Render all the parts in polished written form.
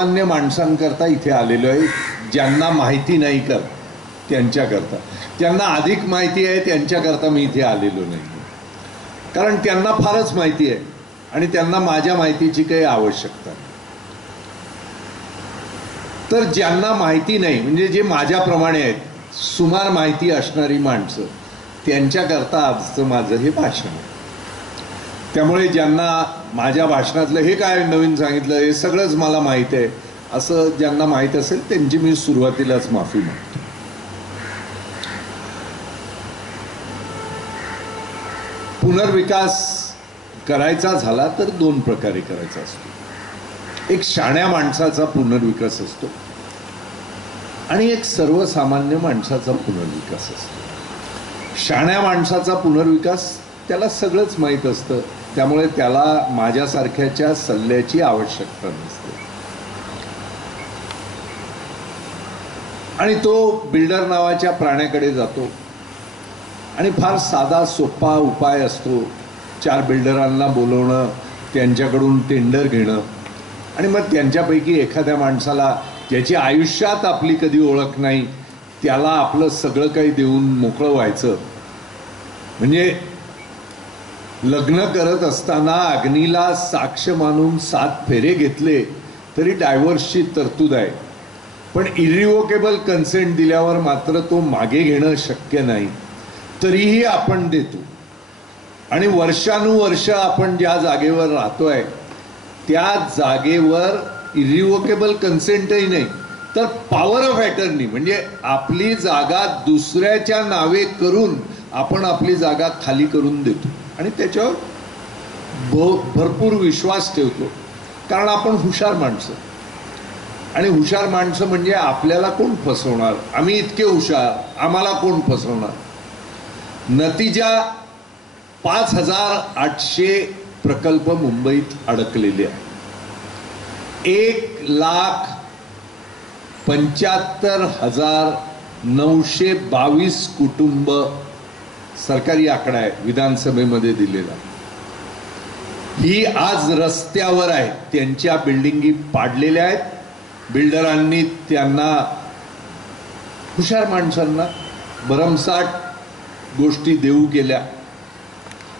सामान्य माणसांकरता इथे आलेलो आहे, ज्यांना माहिती नाही कर त्यांच्याकरता, ज्यांना अधिक माहिती आहे त्यांच्याकरता मी इथे आलेलो नाही, कारण त्यांना फारच माहिती आहे आणि त्यांना माझ्या माहितीची काही आवश्यकता नाही. तर ज्यांना माहिती नाही, म्हणजे जे माझ्याप्रमाणे आहेत, सुमार माहिती असणारी माणसं, त्यांच्याकरता आजचं माझं हे भाषण आहे. त्यामुळे ज्यांना माझ्या भाषणातलं हे काय नवीन सांगितलं हे सगळंच मला माहीत आहे असं ज्यांना माहीत असेल त्यांची मी सुरुवातीलाच माफी मागतो. पुनर्विकास करायचा झाला तर दोन प्रकारे करायचा असतो. एक शाण्या माणसाचा पुनर्विकास असतो आणि एक सर्वसामान्य माणसाचा पुनर्विकास असतो. शाण्या माणसाचा पुनर्विकास त्याला सगळंच माहीत असतं, त्यामुळे त्याला माझ्यासारख्याच्या सल्ल्याची आवश्यकता नसते आणि तो बिल्डर नावाच्या प्राण्याकडे जातो आणि फार साधा सोपा उपाय असतो. 4 बिल्डरांना बोलवणं, त्यांच्याकडून टेंडर घेणं आणि मग त्यांच्यापैकी एखाद्या माणसाला ज्याची आयुष्यात आपली कधी ओळख नाही त्याला आपलं सगळं काही देऊन मोकळं व्हायचं. म्हणजे लग्न करत असताना अग्नीला साक्ष मानून 7 फेरे घेतले तरी डायव्होर्सची तरतूद आहे, पण इरिव्होकेबल कन्सेंट दिल्यावर मात्र तो मागे घेणं शक्य नाही, तरीही आपण देतो. आणि वर्षानुवर्ष आपण ज्या जागेवर राहतोय त्या जागेवर इरिव्होकेबल कन्सेंटही नाही तर पॉवर ऑफ अटर्नी, म्हणजे आपली जागा दुसऱ्याच्या नावे करून आपण आपली जागा खाली करून देतो आणि त्याच्यावर भरपूर विश्वास ठेवतो, कारण आपण हुशार माणसं. आणि हुशार माणसं म्हणजे आपल्याला कोण फसवणार, आम्ही इतके हुशार, आम्हाला कोण फसवणार. नतीजा 5800 प्रकल्प मुंबईत अडकलेले आहेत. 1,75,922 कुटुंब, सरकारी आकडा आहे विधानसभेमध्ये दिलेला, ही आज रस्त्यावर आहे. त्यांच्या बिल्डिंगी पाडलेल्या आहेत. बिल्डरांनी त्यांना, हुशार माणसांना भरमसाठ गोष्टी देऊ केल्या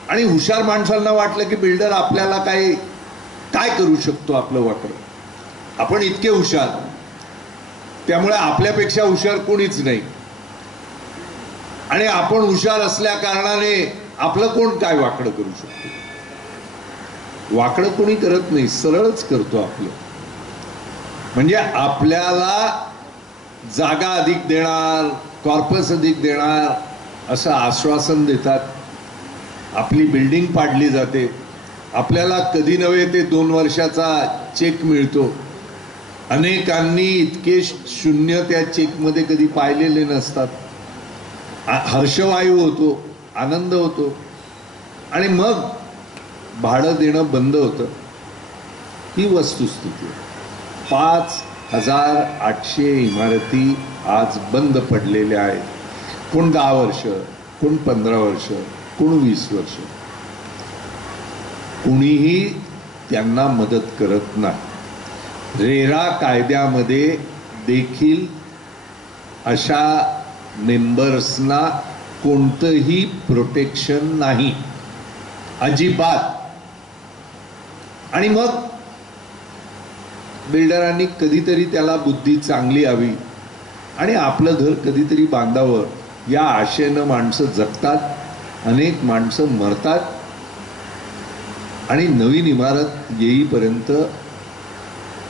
आणि हुशार माणसांना वाटलं की बिल्डर आपल्याला काय करू शकतो आपलं वाकडं, आपण इतके हुशार, त्यामुळे आपल्यापेक्षा हुशार कोणीच नाही आणि आपण हुशार असल्या कारणाने आपलं कोण काय वाकडं करू शकतो. वाकडं कोणी करत नाही, सरळच करतो आपलं. म्हणजे आपल्याला जागा अधिक देणार, कॉर्पस अधिक देणार असं आश्वासन देतात. आपली बिल्डिंग पाडली जाते, आपल्याला कधी नव्हे ते 2 वर्षाचा चेक मिळतो. अनेकांनी इतके शून्य त्या चेकमध्ये कधी पाहिलेले नसतात. हर्षवायू होतो, आनंद होतो आणि मग भाडं देणं बंद होतं. ही वस्तुस्थिती. 5,800 इमारती आज बंद पडलेल्या आहेत. कोण 10 वर्ष, कोण 15 वर्ष, कोण 20 वर्ष. कुणीही त्यांना मदत करत नाही. रेरा कायद्यामध्ये देखील अशा मेंबर्सना कोणतंही प्रोटेक्शन नाही, अजिबात. आणि मग बिल्डरांनी कधीतरी त्याला बुद्धी चांगली हवी आणि आपलं घर कधीतरी बांधावं या आशेनं माणसं जगतात, अनेक माणसं मरतात आणि नवीन इमारत येईपर्यंत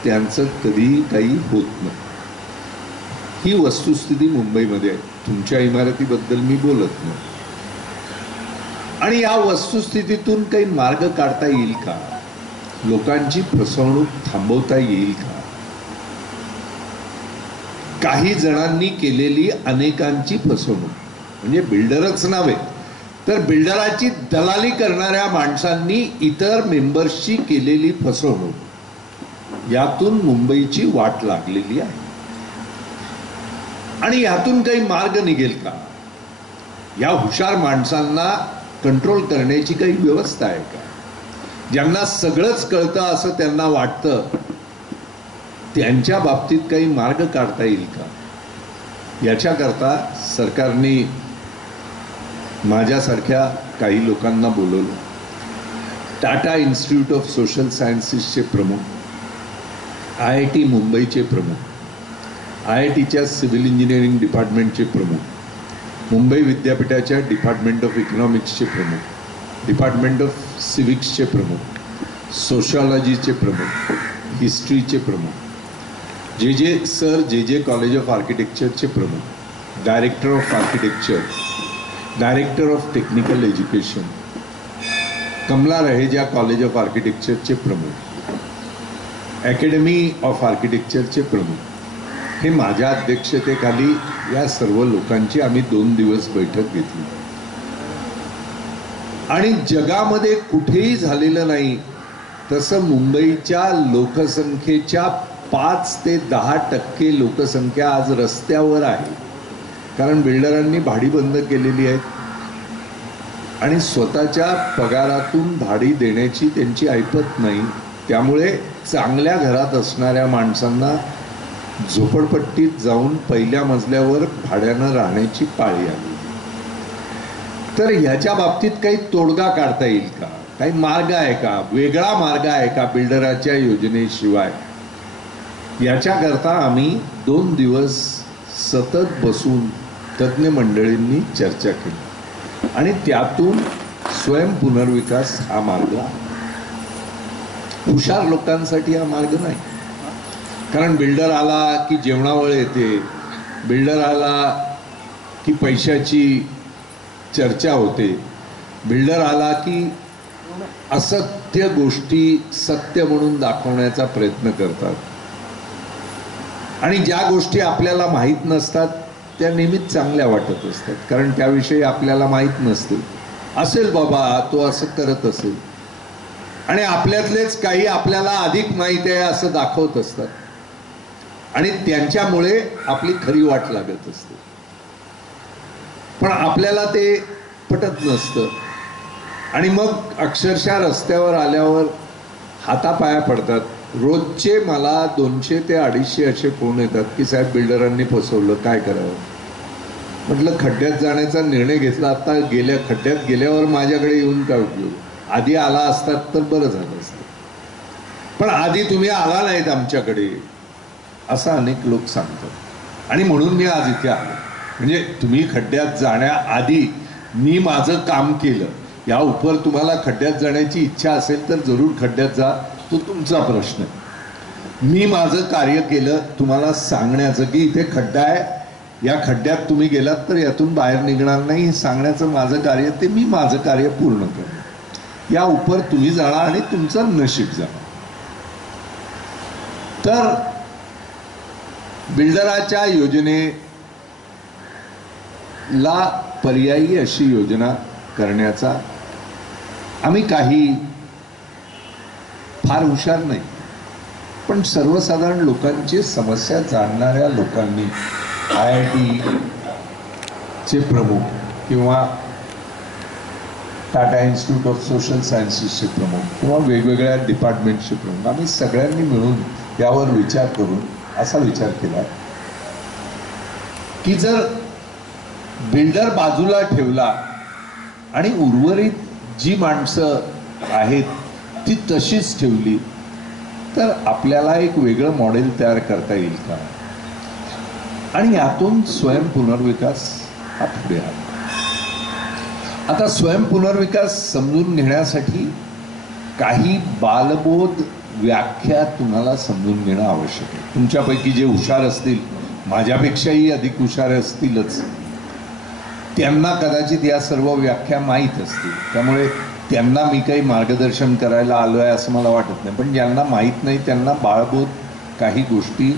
त्यांचं कधीही काही होत नाही. ही वस्तुस्थिती मुंबईमध्ये आहे. तुमच्या इमारतीबद्दल मी बोलत नाही. आणि या वस्तुस्थितीतून काही मार्ग काढता येईल का? लोकांची फसवणूक थांबवता येईल का? काही जणांनी केलेली अनेकांची फसवणूक, म्हणजे बिल्डरच नव्हे तर बिल्डराची दलाली करणाऱ्या माणसांनी इतर मेंबर्सची केलेली फसवणूक, यातून मुंबईची वाट लागलेली आहे. आणि यातून काही मार्ग निघेल का? या हुशार माणसांना कंट्रोल करण्याची काही व्यवस्था आहे का? ज्यांना सगळंच कळतं असं त्यांना वाटतं त्यांच्या बाबतीत काही मार्ग काढता येईल का, याच्याकरता सरकारने माझ्यासारख्या काही लोकांना बोलवलं. टाटा इन्स्टिट्यूट ऑफ सोशल सायन्सेसचे प्रमुख, IIT मुंबईचे प्रमुख, IITच्या सिव्हिल इंजिनिअरिंग डिपार्टमेंटचे प्रमुख, मुंबई विद्यापीठाच्या डिपार्टमेंट ऑफ इकॉनॉमिक्सचे प्रमुख, डिपार्टमेंट ऑफ सिव्हिक्सचे प्रमुख, सोशॉलॉजीचे प्रमुख, हिस्ट्रीचे प्रमुख, जे कॉलेज ऑफ आर्किटेक्चरचे प्रमुख, director of architecture, director of technical education, Kamla Raheja college of आर्किटेक्चरचे प्रमुख, अकॅडमी ऑफ आर्किटेक्चरचे प्रमुख, हे माझ्या अध्यक्षतेखाली या सर्व लोकांची आम्ही 2 दिवस बैठक घेतली. आणि जगामध्ये कुठेही झालेलं नाही तसं मुंबईच्या लोकसंख्येच्या 5 ते 10% लोकसंख्या आज रस्त्यावर आहे. कारण बिल्डरांनी भाडी बंद केलेली आहेत आणि स्वतःच्या पगारातून भाडी देण्याची त्यांची ऐपत नाही. त्यामुळे चांगल्या घरात असणाऱ्या माणसांना झोपडपट्टीत जाऊन पहिल्या मजल्यावर भाड्यानं राहण्याची पाळी आली. तर ह्याच्या बाबतीत काही तोडगा काढता येईल का, काही मार्ग आहे का, वेगळा मार्ग आहे का बिल्डराच्या योजनेशिवाय, याच्याकरता आम्ही 2 दिवस सतत बसून तज्ज्ञ मंडळींनी चर्चा केली आणि त्यातून स्वयंपुनर्विकास हा मार्ग, हुशार लोकांसाठी हा मार्ग नाही. कारण बिल्डर आला की जेवणावळ येते, बिल्डर आला की पैशाची चर्चा होते, बिल्डर आला की असत्य गोष्टी सत्य म्हणून दाखवण्याचा प्रयत्न करतात आणि ज्या गोष्टी आपल्याला माहीत नसतात त्या नेहमीच चांगल्या वाटत असतात. कारण त्याविषयी आपल्याला माहीत नसते. असेल बाबा तो असं करत असेल आणि आपल्यातलेच काही आपल्याला अधिक माहीत आहे असं दाखवत असतात आणि त्यांच्यामुळे आपली खरी वाट लागत असते. पण आपल्याला ते पटत नसतं आणि मग अक्षरशः रस्त्यावर आल्यावर हातापाया पडतात. रोजचे मला 200 ते 250 असे फोन येतात की साहेब बिल्डरांनी फसवलं, काय करावं. म्हटलं खड्ड्यात जाण्याचा निर्णय घेतला, आता खड्ड्यात गेल्यावर माझ्याकडे येऊन काय उपयोग, आधी आला असतात तर बरं झालं असतं, पण आधी तुम्ही आला नाहीत आमच्याकडे असं अनेक लोक सांगतात. आणि म्हणून मी आज इथे आलो. म्हणजे तुम्ही खड्ड्यात जाण्याआधी मी माझं काम केलं, या उपर तुम्हाला खड्ड्यात जाण्याची इच्छा असेल तर जरूर खड्ड्यात जा, तो तुमचा प्रश्न आहे. मी माझं कार्य केलं तुम्हाला सांगण्याचं की इथे खड्डा आहे, या खड्ड्यात तुम्ही गेलात तर यातून बाहेर निघणार नाही, हे सांगण्याचं माझं कार्य, ते मी माझं कार्य पूर्ण करतो. या उपर तुम्ही जाणा आणि तुमचं नशीब जाणा. तर बिल्डराच्या योजनेला पर्यायी अशी योजना करण्याचा आम्ही काही फार हुशार नाही पण सर्वसाधारण लोकांची समस्या जाणणाऱ्या लोकांनी, IIT चे प्रमुख किंवा टाटा इन्स्टिट्यूट ऑफ सोशल सायन्सेसचे प्रमुख किंवा वेगवेगळ्या डिपार्टमेंटचे प्रमुख, आम्ही सगळ्यांनी मिळून यावर विचार करून असा विचार केला की जर बिल्डर बाजूला ठेवला आणि उर्वरित जी माणसं आहेत ती तशीच ठेवली तर आपल्याला एक वेगळं मॉडेल तयार करता येईल का, आणि यातून स्वयंपुनर्विकास हा पुढे आला. आता स्वयंपुनर्विकास समजून घेण्यासाठी काही बालबोध व्याख्या तुम्हाला समजून घेणं आवश्यक आहे. तुमच्यापैकी जे हुशार असतील, माझ्यापेक्षाही अधिक हुशार असतीलच, त्यांना कदाचित या सर्व व्याख्या माहीत असतील, त्यामुळे त्यांना मी काही मार्गदर्शन करायला आलो आहे असं मला वाटत नाही. पण ज्यांना माहीत नाही त्यांना बाळबोध काही गोष्टी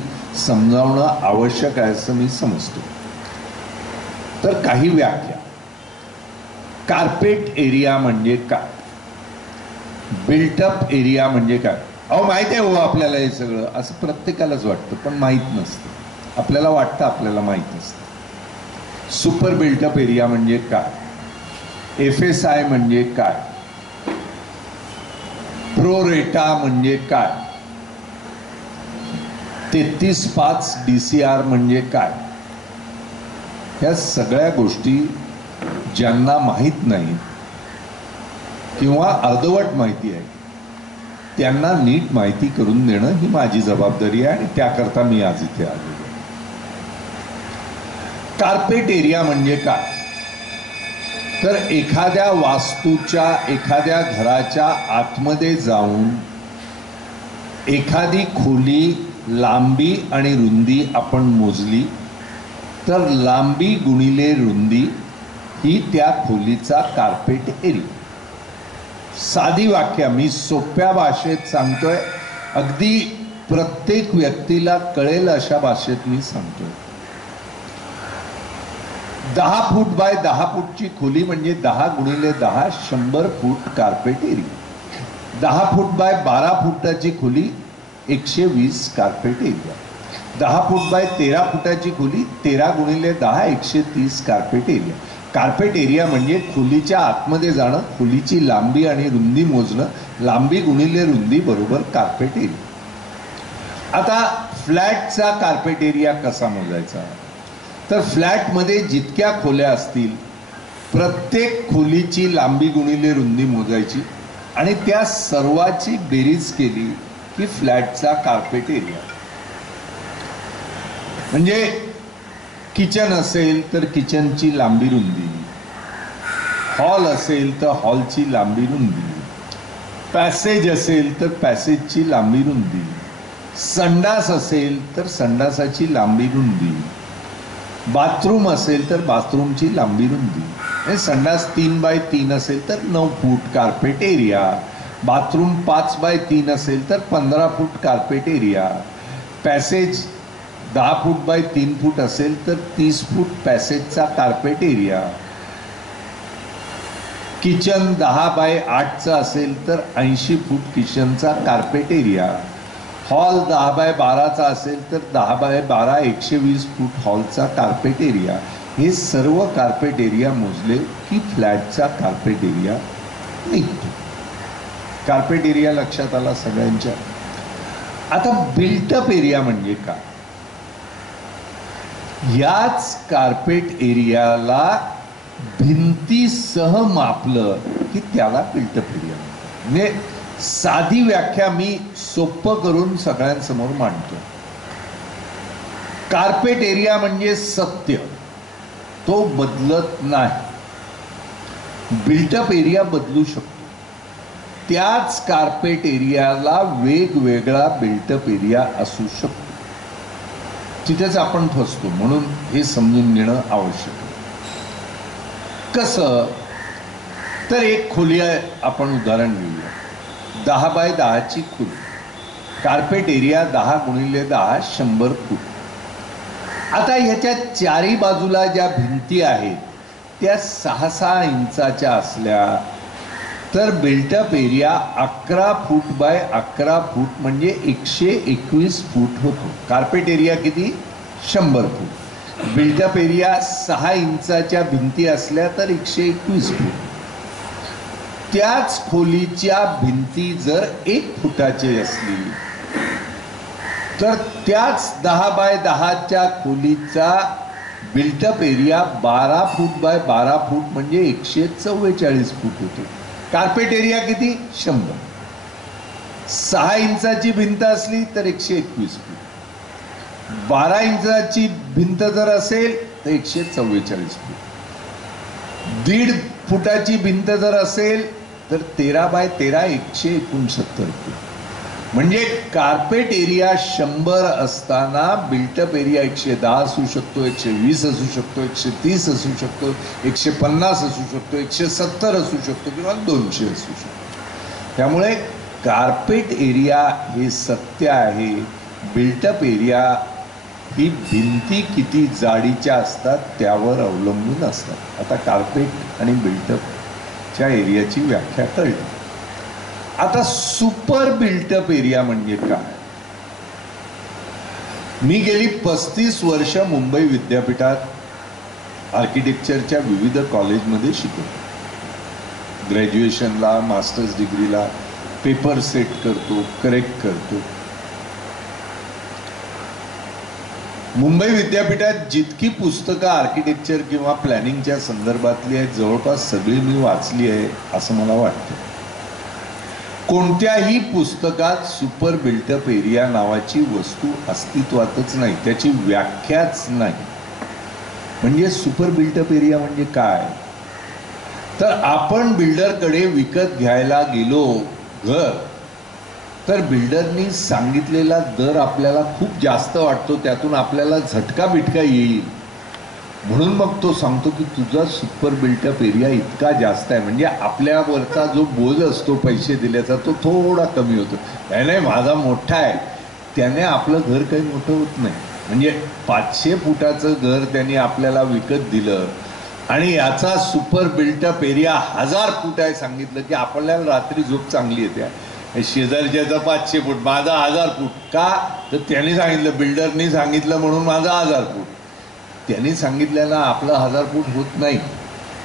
समजावणं आवश्यक आहे असं मी समजतो. तर काही व्याख्या, कार्पेट एरिया म्हणजे काय, बिल्टअप एरिया म्हणजे काय. अहो माहिती आहे हो आपल्याला हे सगळं, असं प्रत्येकालाच वाटतं पण माहीत नसतं. आपल्याला वाटतं आपल्याला माहीत नसतं. सुपर बिल्टअप एरिया म्हणजे काय, FSI म्हणजे काय, प्रोरेटा म्हणजे काय, 33.5 DCR म्हणजे काय, ह्या सगळ्या गोष्टी ज्यांना माहीत नाही किंवा अर्धवट माहिती आहे त्यांना नीट माहिती करून देणं ही माझी जबाबदारी आहे आणि त्याकरता मी आज इथे आलेलो. कार्पेट एरिया म्हणजे काय, तर एखाद्या वास्तूच्या, एखाद्या घराच्या आतमध्ये जाऊन एखादी खोली लांबी आणि रुंदी आपण मोजली तर लांबी गुणिले रुंदी ही त्या खोलीचा कार्पेट एरिया. साधी वाक्य मी सोप्या भाषेत सांगतोय, अगदी प्रत्येक व्यक्तीला कळेल अशा भाषेत मी सांगतोय. 10 फूट बाय 10 फूटची खोली म्हणजे 10 गुणिले 10 100 फूट कार्पेट एरिया. 10 फूट बाय 12 फुटाची खोली 120 कार्पेट एरिया. 10 फूट बाय 13 फुटाची खोली 13 गुणिले 10 130 कार्पेट एरिया. कार्पेट एरिया म्हणजे खोलीच्या आतमध्ये जाणं, खोलीची लांबी आणि रुंदी मोजणं, लांबी गुणिले रुंदी बरोबर कार्पेट एरिया. आता फ्लॅटचा कार्पेट एरिया कसा मोजायचा, तर फ्लॅटमध्ये जितक्या खोल्या असतील प्रत्येक खोलीची लांबी गुणिले रुंदी मोजायची आणि त्या सर्वाची बेरीज केली की फ्लॅटचा कार्पेट एरिया. म्हणजे किचन असेल तर किचनची लांबी रुंदी, हॉल असेल तर हॉलची लांबी रुंदी, पॅसेज असेल तर पॅसेजची लांबी रुंदी, संडास असेल तर संडासाची लांबी रुंदी, बाथरूम असेल तर बाथरूमची लांबी रुंदी. संडास 3 बाय 3 असेल तर 9 फूट कार्पेट एरिया, बाथरूम 5 बाय 3 असेल तर 15 फूट carpet area, passage 10 foot by 3 फूट असेल तर 30 फूट पॅसेजचा कार्पेट एरिया, किचन 10 बाय 8चा असेल तर 80 फूट किचनचा कार्पेट एरिया, हॉल 10 बाय 12चा असेल तर 10 बाय 12 120 फूट हॉलचा कार्पेट एरिया. हे सर्व कार्पेट एरिया मोजले की फ्लॅटचा कार्पेट एरिया निघतो. कार्पेट एरिया लक्षात आला सगळ्यांच्या. आता बिल्टअप एरिया म्हणजे काय, याच कार्पेट एरियाला भिंतीसह मापलं की त्याला बिल्टअप एरिया. म्हणजे साधी व्याख्या मी सोपं करून सगळ्यांसमोर मांडतो. कार्पेट एरिया म्हणजे सत्य, तो बदलत नाही. बिल्टअप एरिया बदलू शकतो. त्याच कार्पेट एरियाला वेगवेगळा बिल्टअप एरिया असू शकतो. तिथेच आपण फसतो, म्हणून हे समजून घेणं आवश्यक आहे. कसं, तर एक खोली आहे, आपण उदाहरण घेऊया. 10 बाय 10ची खोली, कार्पेट एरिया 10 गुणिले 10 100 फूट. आता ह्याच्या चारी बाजूला ज्या भिंती आहेत त्या 6-6 इंचाच्या असल्या तर बिल्टअप एरिया 11 फूट बाय 11 फूट म्हणजे 121 फूट होतो. कार्पेट एरिया किती, 100 फूट. बिल्टअप एरिया 6 इंचाच्या भिंती असल्या तर 121 फूट. त्याच खोलीच्या भिंती जर 1 फुटाची असली तर त्याच 10 bye 10च्या खोलीचा built up area 12 foot by 12 फूट म्हणजे 144 फूट होतो. कार्पेट एरिया किती, 100. 6 इंचाची भिंत असली तर 121 फूट. 12 इंचाची भिंत जर असेल तर 144 फूट. 1.5 फुटाची भिंत जर असेल तर 13 बाय 13 169 फूट. म्हणजे कार्पेट एरिया 100 असताना बिल्टअप एरिया 110 असू शकतो, 120 असू शकतो, 130 असू शकतो, 150 असू शकतो, 170 असू शकतो किंवा 200 असू शकतो. त्यामुळे कार्पेट एरिया हे सत्य आहे. बिल्टअप एरिया ही भिंती किती जाडीच्या असतात त्यावर अवलंबून असतात. आता कार्पेट आणि बिल्टअपच्या एरियाची व्याख्या कळली. आता सुपर बिल्टअप एरिया म्हणजे काय. मी गेली 35 वर्ष मुंबई विद्यापीठात आर्किटेक्चरच्या विविध कॉलेजमध्ये शिकवतो. ग्रॅज्युएशनला, मास्टर्स डिग्रीला पेपर सेट करतो, करेक्ट करतो. मुंबई विद्यापीठात जितकी पुस्तकं आर्किटेक्चर किंवा प्लॅनिंगच्या संदर्भातली आहेत जवळपास सगळी मी वाचली आहे असं मला वाटतं. कोणत्याही पुस्तकात सुपर बिल्टअप एरिया नावाची वस्तू अस्तित्वातच नाही, त्याची व्याख्याच नाही. म्हणजे सुपर बिल्टअप एरिया म्हणजे काय? तर आपण बिल्डरकडे विकत घ्यायला गेलो घर, तर बिल्डरनी सांगितलेला दर आपल्याला खूप जास्त वाटतो, त्यातून आपल्याला झटका बिटका येईल म्हणून मग तो सांगतो की तुझा सुपर बिल्टअप एरिया इतका जास्त आहे. म्हणजे आपल्यावरचा जो बोज असतो पैसे दिल्याचा तो थोडा कमी होतो. नाही माझा मोठा आहे, त्याने आपलं घर काही मोठं होत नाही. म्हणजे 500 फुटाचं घर त्यांनी आपल्याला विकत दिलं आणि याचा सुपर बिल्टअप एरिया 1000 फूट आहे सांगितलं की आपल्याला रात्री झोप चांगली येते. शेजारच्याचा 500 फूट, माझा 1000 फूट. का? तर त्यांनी सांगितलं, बिल्डरनी सांगितलं म्हणून माझा 1000 फूट. त्यांनी सांगितलेलं आपलं 1000 फूट होत नाही,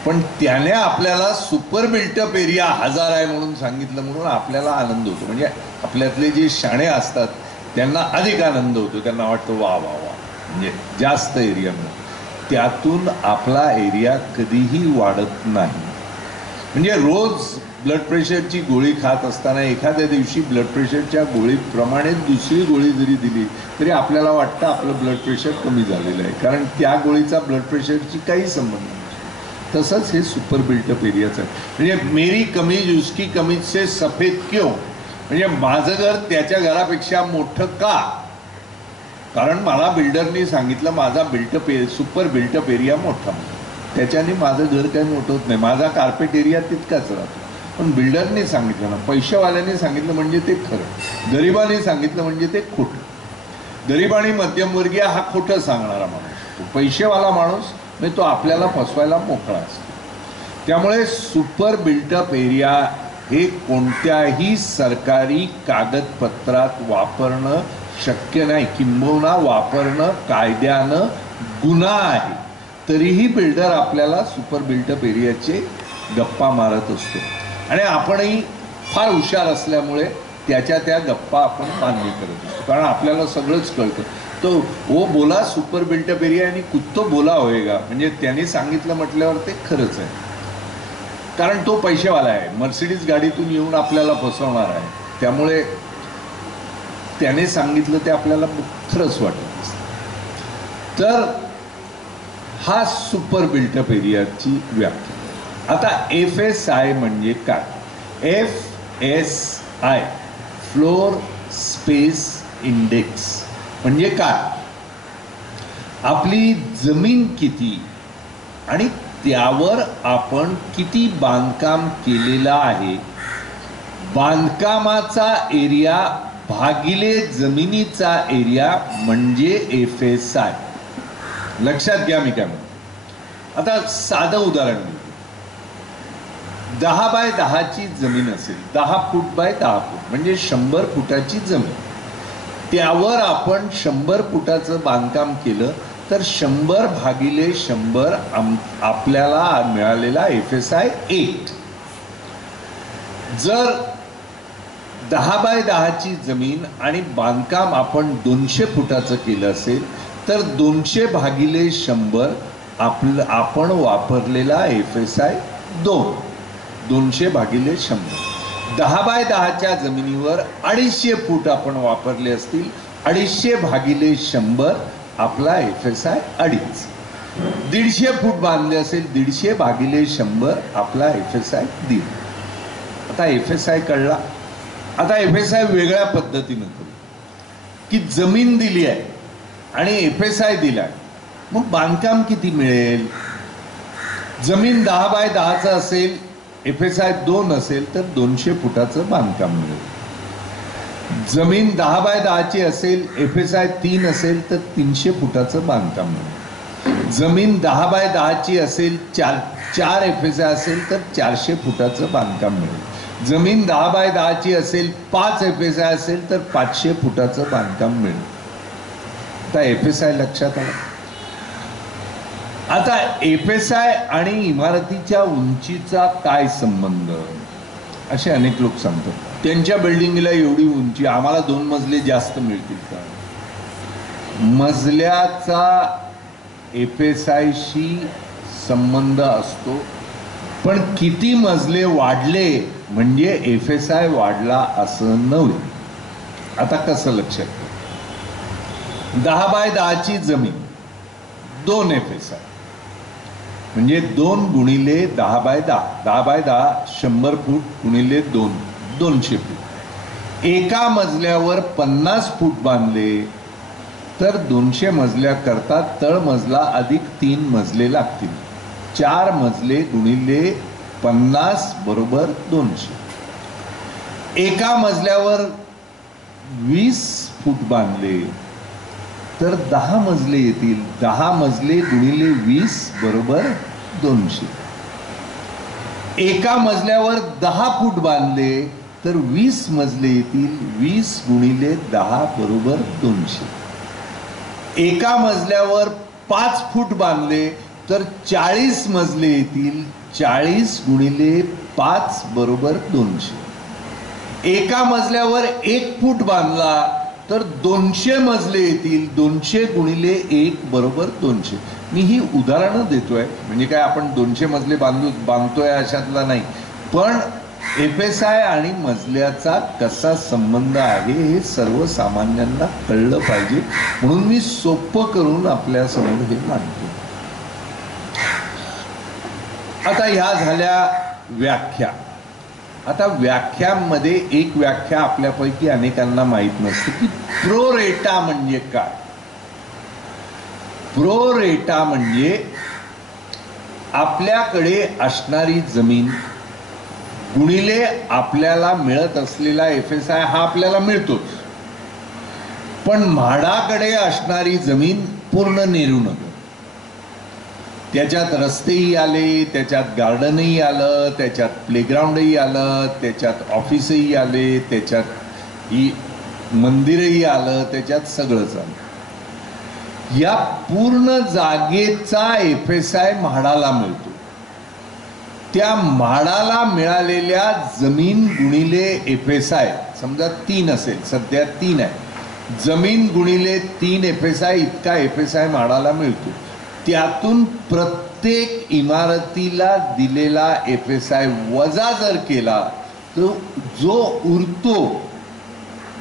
पण त्याने आपल्याला सुपर बिल्टअप एरिया 1000 आहे म्हणून सांगितलं म्हणून आपल्याला आनंद होतो. म्हणजे आपल्यातले जे शाणे असतात त्यांना अधिक आनंद होतो, त्यांना वाटतं वा वा वा म्हणजे जास्त एरिया मिळतो. त्यातून आपला एरिया कधीही वाढत नाही. म्हणजे रोज ब्लड प्रेशरची गोळी खात असताना एखाद्या दिवशी ब्लड प्रेशरच्या गोळीप्रमाणे दुसरी गोळी जरी दिली तरी आपल्याला वाटतं आपलं ब्लड प्रेशर कमी झालेलं आहे, कारण त्या गोळीचा ब्लड प्रेशरची काही संबंध नाही. तसंच हे सुपर बिल्टअप एरियाचं आहे. म्हणजे मेरी कमीज उसकी कमीज से सफेद क्यों? म्हणजे माझं घर त्याच्या घरापेक्षा मोठं का? कारण मला बिल्डरनी सांगितलं माझा सुपर बिल्टअप एरिया मोठा, त्याच्याने माझं घर काही मोठं होत नाही. माझा कार्पेट एरिया तितकाच राहतो. पण बिल्डरने सांगितलं ना, पैशावाल्याने सांगितलं म्हणजे ते खरं, गरिबाने सांगितलं म्हणजे ते खोटं. गरीब आणि मध्यमवर्गीय हा खोटं सांगणारा माणूस, तो पैसेवाला माणूस म्हणजे तो आपल्याला फसवायला मोकळा असतो. त्यामुळे सुपर बिल्टअप एरिया हे कोणत्याही सरकारी कागदपत्रात वापरणं शक्य नाही, किंबहुना वापरणं कायद्यानं गुन्हा आहे. तरीही बिल्डर आपल्याला सुपर बिल्टअप एरियाचे गप्पा मारत असतो आणि आपणही फार हुशार असल्यामुळे त्याच्या त्या गप्पा आपण मान्य करत असतो, कारण आपल्याला सगळंच कळतं. तो वो बोला सुपर बिल्टअप एरिया आणि कुत्तो बोला होएगा, म्हणजे त्यांनी सांगितलं म्हटल्यावर ते खरंच आहे, कारण तो पैसेवाला आहे, मर्सिडीज गाडीतून येऊन आपल्याला फसवणार आहे. त्यामुळे त्याने सांगितलं ते आपल्याला खरंच वाटत असतं. तर हा सुपर बिल्टअप एरियाची व्याख्या. आता FSI म्हणजे काय? FSI फ्लोर स्पेस इंडेक्स म्हणजे काय? आपली जमीन किती आणि त्यावर आपण किती बांधकाम केलेलं आहे, बांधकामाचा एरिया भागिले जमिनीचा एरिया म्हणजे FSI. लक्षात घ्या मी काय म्हणतो. आता साधं उदाहरण घेऊ. 10 बाय 10 ची जमीन असेल, 10 फूट बाय 10 फूट म्हणजे 100 फुटाची जमीन. त्यावर आपण 100 फुटाचं बांधकाम केलं तर 100 भागिले 100 आपल्याला मिळालेला FSI 8. जर 10 बाय 10 ची जमीन आणि बांधकाम आपण 200 फुटाचं केलं असेल तर 200 भागिले 100 आपण वापरलेला FSI 2. 200 भागिले 100. 10 बाय 10च्या जमिनीवर 250 फूट आपण वापरले असतील, 250 भागिले 100 आपला FSI 2.5. 150 फूट बांधले असेल, 150 भागिले 100 आपला FSI 1.5. आता FSI कळला. आता FSI वेगळ्या पद्धतीनं करू की जमीन दिली आहे आणि FSI दिला, मग बांधकाम किती मिळेल? जमीन 10 बाय 10चं असेल, FSI 2 असेल तर 200 फुटाचं बांधकाम मिळेल. जमीन 10 बाय 10ची असेल, FSI 3 असेल तर 300 फुटाचं बांधकाम मिळेल. जमीन 10 बाय 10ची असेल, 4 FSI असेल तर 400 फुटाचं बांधकाम मिळेल. जमीन 10 बाय 10ची असेल, 5 FSI असेल तर 500 फुटाचं बांधकाम मिळेल. आता FSI लक्षात आला. आता FSI आणि इमारतीच्या उंचीचा काय संबंध? असे अनेक लोक सांगतात त्यांच्या बिल्डिंगला एवढी उंची, आम्हाला 2 मजले जास्त मिळतील का? मजल्याचा FSIशी संबंध असतो, पण किती मजले वाढले म्हणजे FSI वाढला असं नव्हे. आता कसं लक्षात घ्या, 10 बाय 10ची जमीन 2 FSI म्हणजे 2 गुणिले 10 बाय 10, 10 बाय 10 100 फूट गुणिले 2 200 फूट. एका मजल्यावर 50 फूट बांधले तर 200 मजल्या करता तळमजला अधिक 3 मजले लागतील. 4 मजले गुणिले 50 बरोबर 200. एका मजल्यावर 20 फूट बांधले तर 10 मजले येतील. 10 मजले गुणिले 20 बरोबर 200. एका मजल्यावर 10 फूट बांधले तर 20 मजले येतील. 20 गुणिले 10 बरोबर 200. एका मजल्यावर 5 फूट बांधले तर 40 मजले येतील. 40 गुणिले 5 बरोबर 200. एका मजल्यावर 1 फूट बांधला तर 200 मजले येतील. 200 गुणिले 1 बरोबर 200. मी ही उदाहरणं देतोय, म्हणजे काय आपण 200 मजले बांधतोय अशातला नाही, पण FSI आणि मजल्याचा कसा संबंध आहे हे सर्वसामान्यांना कळलं पाहिजे, म्हणून मी सोपं करून आपल्या समोर हे मांडतो. आता ह्या झाल्या व्याख्या. आता व्याख्यांमध्ये एक व्याख्या आपल्यापैकी अनेकांना माहीत नसते की प्रोरेटा म्हणजे काय. प्रोरेटा म्हणजे आपल्याकडे असणारी जमीन गुणिले आपल्याला मिळत असलेला FSI हा आपल्याला मिळतोच, पण म्हाडाकडे असणारी जमीन पूर्ण नेहरूनगर, त्याच्यात रस्तेही आले, त्याच्यात गार्डनही आलं, त्याच्यात प्लेग्राऊंडही आलं, त्याच्यात ऑफिसही आले, त्याच्यात ही मंदिरही आलं, त्याच्यात सगळंच आलं. या पूर्ण जागेचा FSI म्हाडाला मिळतो. त्या म्हाडाला मिळालेल्या जमीन गुणिले FSI, समजा 3 असेल, सध्या 3 आहे, जमीन गुणिले 3 FSI इतका FSI म्हाडाला मिळतो. त्यातून प्रत्येक इमारतीला दिलेला FSI वजा जर केला तर जो उरतो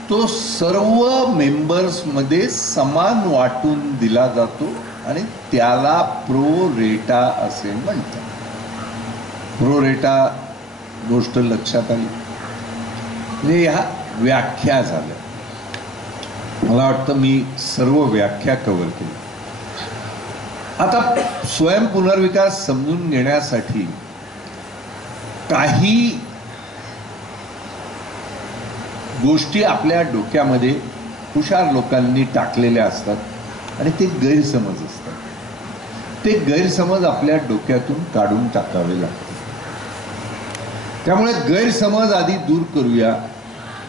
तो सर्व मेंबर्समध्ये समान वाटून दिला जातो आणि त्याला प्रोरेटा असे म्हणतात. प्रोरेटा गोष्ट लक्षात आली म्हणजे ह्या व्याख्या झाल्या. मला वाटतं मी सर्व व्याख्या कव्हर केली. आता स्वयंपुनर्विकास समजून घेण्यासाठी काही गोष्टी आपल्या डोक्यामध्ये हुशार लोकांनी टाकलेल्या असतात आणि ते गैरसमज असतात. ते गैरसमज आपल्या डोक्यातून काढून टाकावे लागतात. त्यामुळे गैरसमज आधी दूर करूया,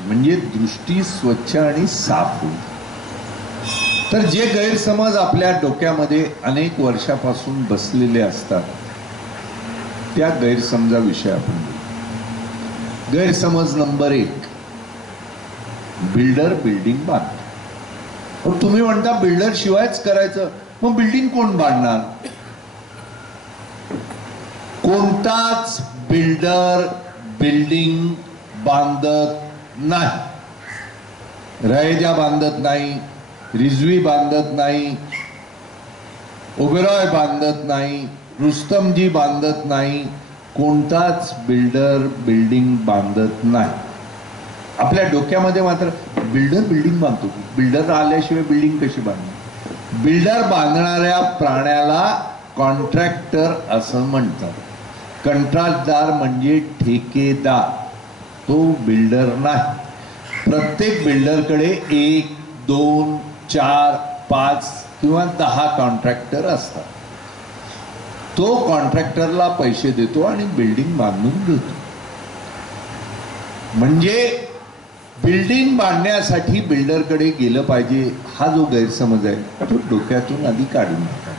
म्हणजे दृष्टी स्वच्छ आणि साफ होईल. तर जे गैरसमज आपल्या डोक्यामध्ये अनेक वर्षापासून बसलेले असतात त्या गैरसमजाविषयी आपण बोलू. गैरसमज नंबर 1, बिल्डर बिल्डिंग बांधतो. तुम्ही म्हणता बिल्डर शिवायच करायचं, मग बिल्डिंग कोण बांधणार? कोणताच बिल्डर बिल्डिंग बांधत नाही. रहेजा बांधत नाही, रिझवी बांधत नाही, ओबेरॉय बांधत नाही, रुस्तमजी बांधत नाही. कोणताच बिल्डर बिल्डिंग बांधत नाही. आपल्या डोक्यामध्ये मात्र बिल्डर बिल्डिंग बांधतो. बिल्डर आल्याशिवाय बिल्डिंग कशी बांधणार? बिल्डर बांधणाऱ्या प्राण्याला कॉन्ट्रॅक्टर असं म्हणतात. कंत्राटदार म्हणजे ठेकेदार, तो बिल्डर नाही. प्रत्येक बिल्डरकडे 1, 2, 4, 5 किंवा 10 कॉन्ट्रॅक्टर असतात. तो कॉन्ट्रॅक्टरला पैसे देतो आणि बिल्डिंग बांधून घेतो. म्हणजे बिल्डिंग बांधण्यासाठी बिल्डरकडे गेलं पाहिजे हा जो गैरसमज आहे तो डोक्यातून आधी काढून टाका.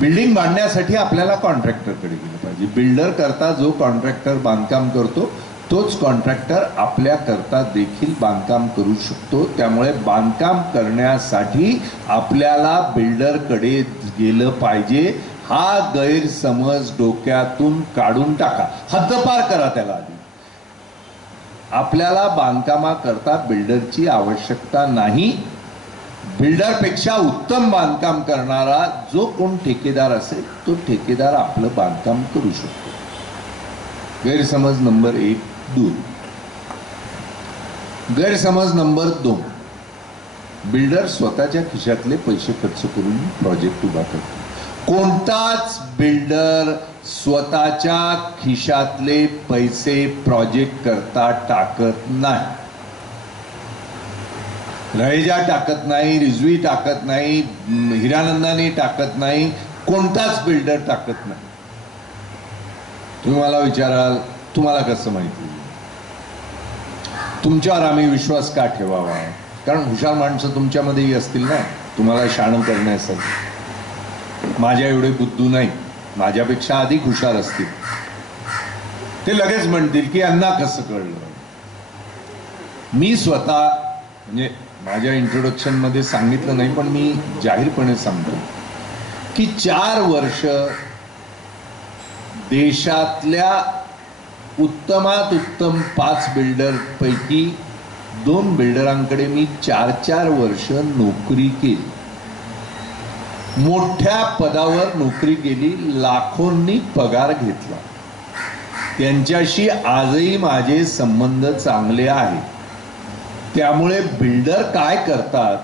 बिल्डिंग बांधण्यासाठी आपल्याला कॉन्ट्रॅक्टरकडे गेलं पाहिजे. बिल्डर करता जो कॉन्ट्रॅक्टर बांधकाम करतो तोच कॉन्ट्रॅक्टर आपल्याकरता देखील बांधकाम करू शकतो. त्यामुळे बांधकाम करण्यासाठी आपल्याला बिल्डरकडे गेलं पाहिजे हा गैरसमज डोक्यातून काढून टाका, हद्दपार करा त्याला. आधी आपल्याला बांधकामाकरता बिल्डरची आवश्यकता नाही. बिल्डरपेक्षा उत्तम बांधकाम करणारा जो कोण ठेकेदार असेल तो ठेकेदार आपलं बांधकाम करू शकतो. गैरसमज नंबर 1 दूर. गैरसमज नंबर 2, बिल्डर स्वतःच्या खिशातले पैसे खर्च करून प्रोजेक्ट उभा करतो. कोणताच बिल्डर स्वतःच्या खिशातले पैसे प्रोजेक्ट करता टाकत नाही. रहेजा टाकत नाही, रिझवी टाकत नाही, हिरानंदानी टाकत नाही, कोणताच बिल्डर टाकत नाही. तुम्ही मला विचाराल तुम्हाला कसं माहिती? तुमच्यावर आम्ही विश्वास का ठेवावा? कारण हुशार माणसं तुमच्यामध्येही असतील ना, तुम्हाला शाणं करण्यासाठी. माझ्या एवढे बुद्धू नाही, माझ्यापेक्षा अधिक हुशार असतील. ते लगेच म्हणतील की यांना कसं कळलं. मी स्वतः म्हणजे माझ्या इंट्रोडक्शन मध्ये सांगितलं नाही, पण मी जाहीरपणे सांगतो की 4 वर्ष देशातल्या उत्तमात उत्तम 5 बिल्डर पैकी 2 बिल्डरांकडे मी 4-4 वर्ष नोकरी केली. मोठ्या पदावर नोकरी केली, लाखोंनी पगार घेतला. त्यांच्याशी आजही माझे संबंध चांगले आहेत. त्यामुळे बिल्डर काय करतात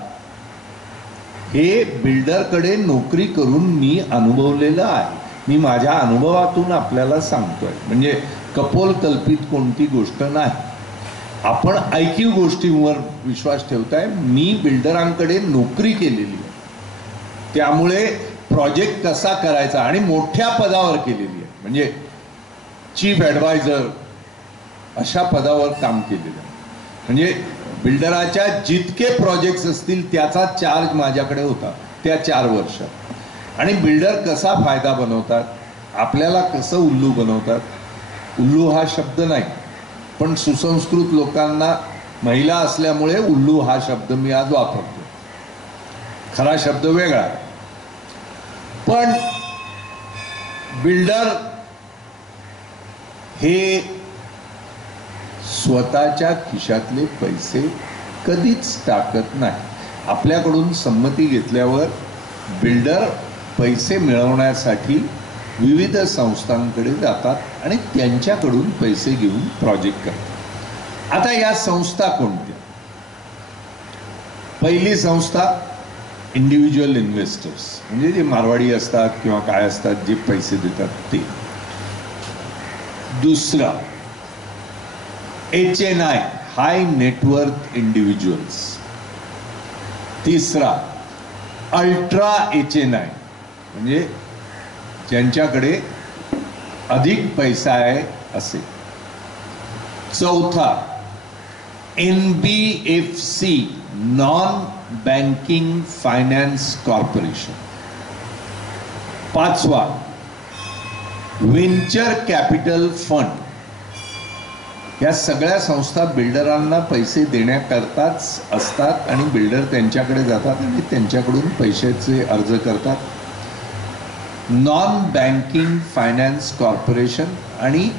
हे बिल्डरकडे नोकरी करून मी अनुभवलेलं आहे. मी माझ्या अनुभवातून आपल्याला सांगतोय. म्हणजे कपोल कल्पित कोणती गोष्ट नाही. आपण ऐकीव गोष्टींवर विश्वास ठेवताय. मी बिल्डरांकडे नोकरी केलेली आहे, त्यामुळे प्रोजेक्ट कसा करायचा आणि मोठ्या पदावर केलेली आहे. म्हणजे चीफ ॲडवायझर अशा पदावर काम केलेलं आहे. म्हणजे बिल्डराच्या जितके प्रोजेक्ट्स असतील त्याचा चार्ज माझ्याकडे होता त्या 4 वर्षात. आणि बिल्डर कसा फायदा बनवतात, आपल्याला कसं उल्लू बनवतात. उल्लू हा शब्द नाही, पण सुसंस्कृत लोकांना महिला असल्यामुळे उल्लू हा शब्द मी आज वापरतो. खरा शब्द वेगळा. पण बिल्डर हे स्वतःच्या खिशातले पैसे कधीच टाकत नाही. आपल्याकडून संमती घेतल्यावर बिल्डर पैसे मिळवण्यासाठी विविध संस्थांकडे जातात आणि त्यांच्याकडून पैसे घेऊन प्रोजेक्ट करतात. आता या संस्था कोणत्या? पहिली संस्था इंडिव्हिज्युअल इन्व्हेस्टर्स, म्हणजे जे मारवाडी असतात किंवा काय असतात, जे पैसे देतात ते. दुसरा HNI, हाय नेटवर्थ इंडिव्हिज्युअल्स. तिसरा अल्ट्रा HNI, म्हणजे ज्यांच्याकडे अधिक पैसा आहे असे. चौथा NBFC, non banking finance corporation. पाचवा व्हेंचर कॅपिटल फंड. या सगळ्या संस्था बिल्डरांना पैसे देण्याकरताच असतात आणि बिल्डर त्यांच्याकडे जातात आणि त्यांच्याकडून पैशाचे अर्ज करतात. नॉन बँकिंग फायनान्स कॉर्पोरेशन आणि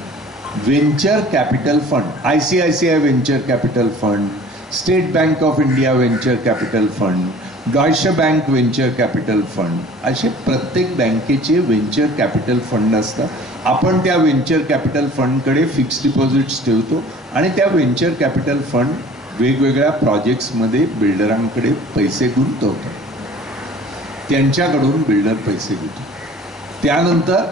venture capital fund. ICICI venture capital fund, state bank of India venture capital fund, Deutsche bank venture capital fund, असे प्रत्येक बँकेचे व्हेंचर कॅपिटल फंड असतात. आपण त्या व्हेंचर कॅपिटल फंडकडे फिक्स डिपॉझिट्स ठेवतो आणि त्या व्हेंचर कॅपिटल फंड वेगवेगळ्या प्रोजेक्ट्समध्ये बिल्डरांकडे पैसे गुंतवतात. त्यांच्याकडून बिल्डर पैसे घेतो. त्यानंतर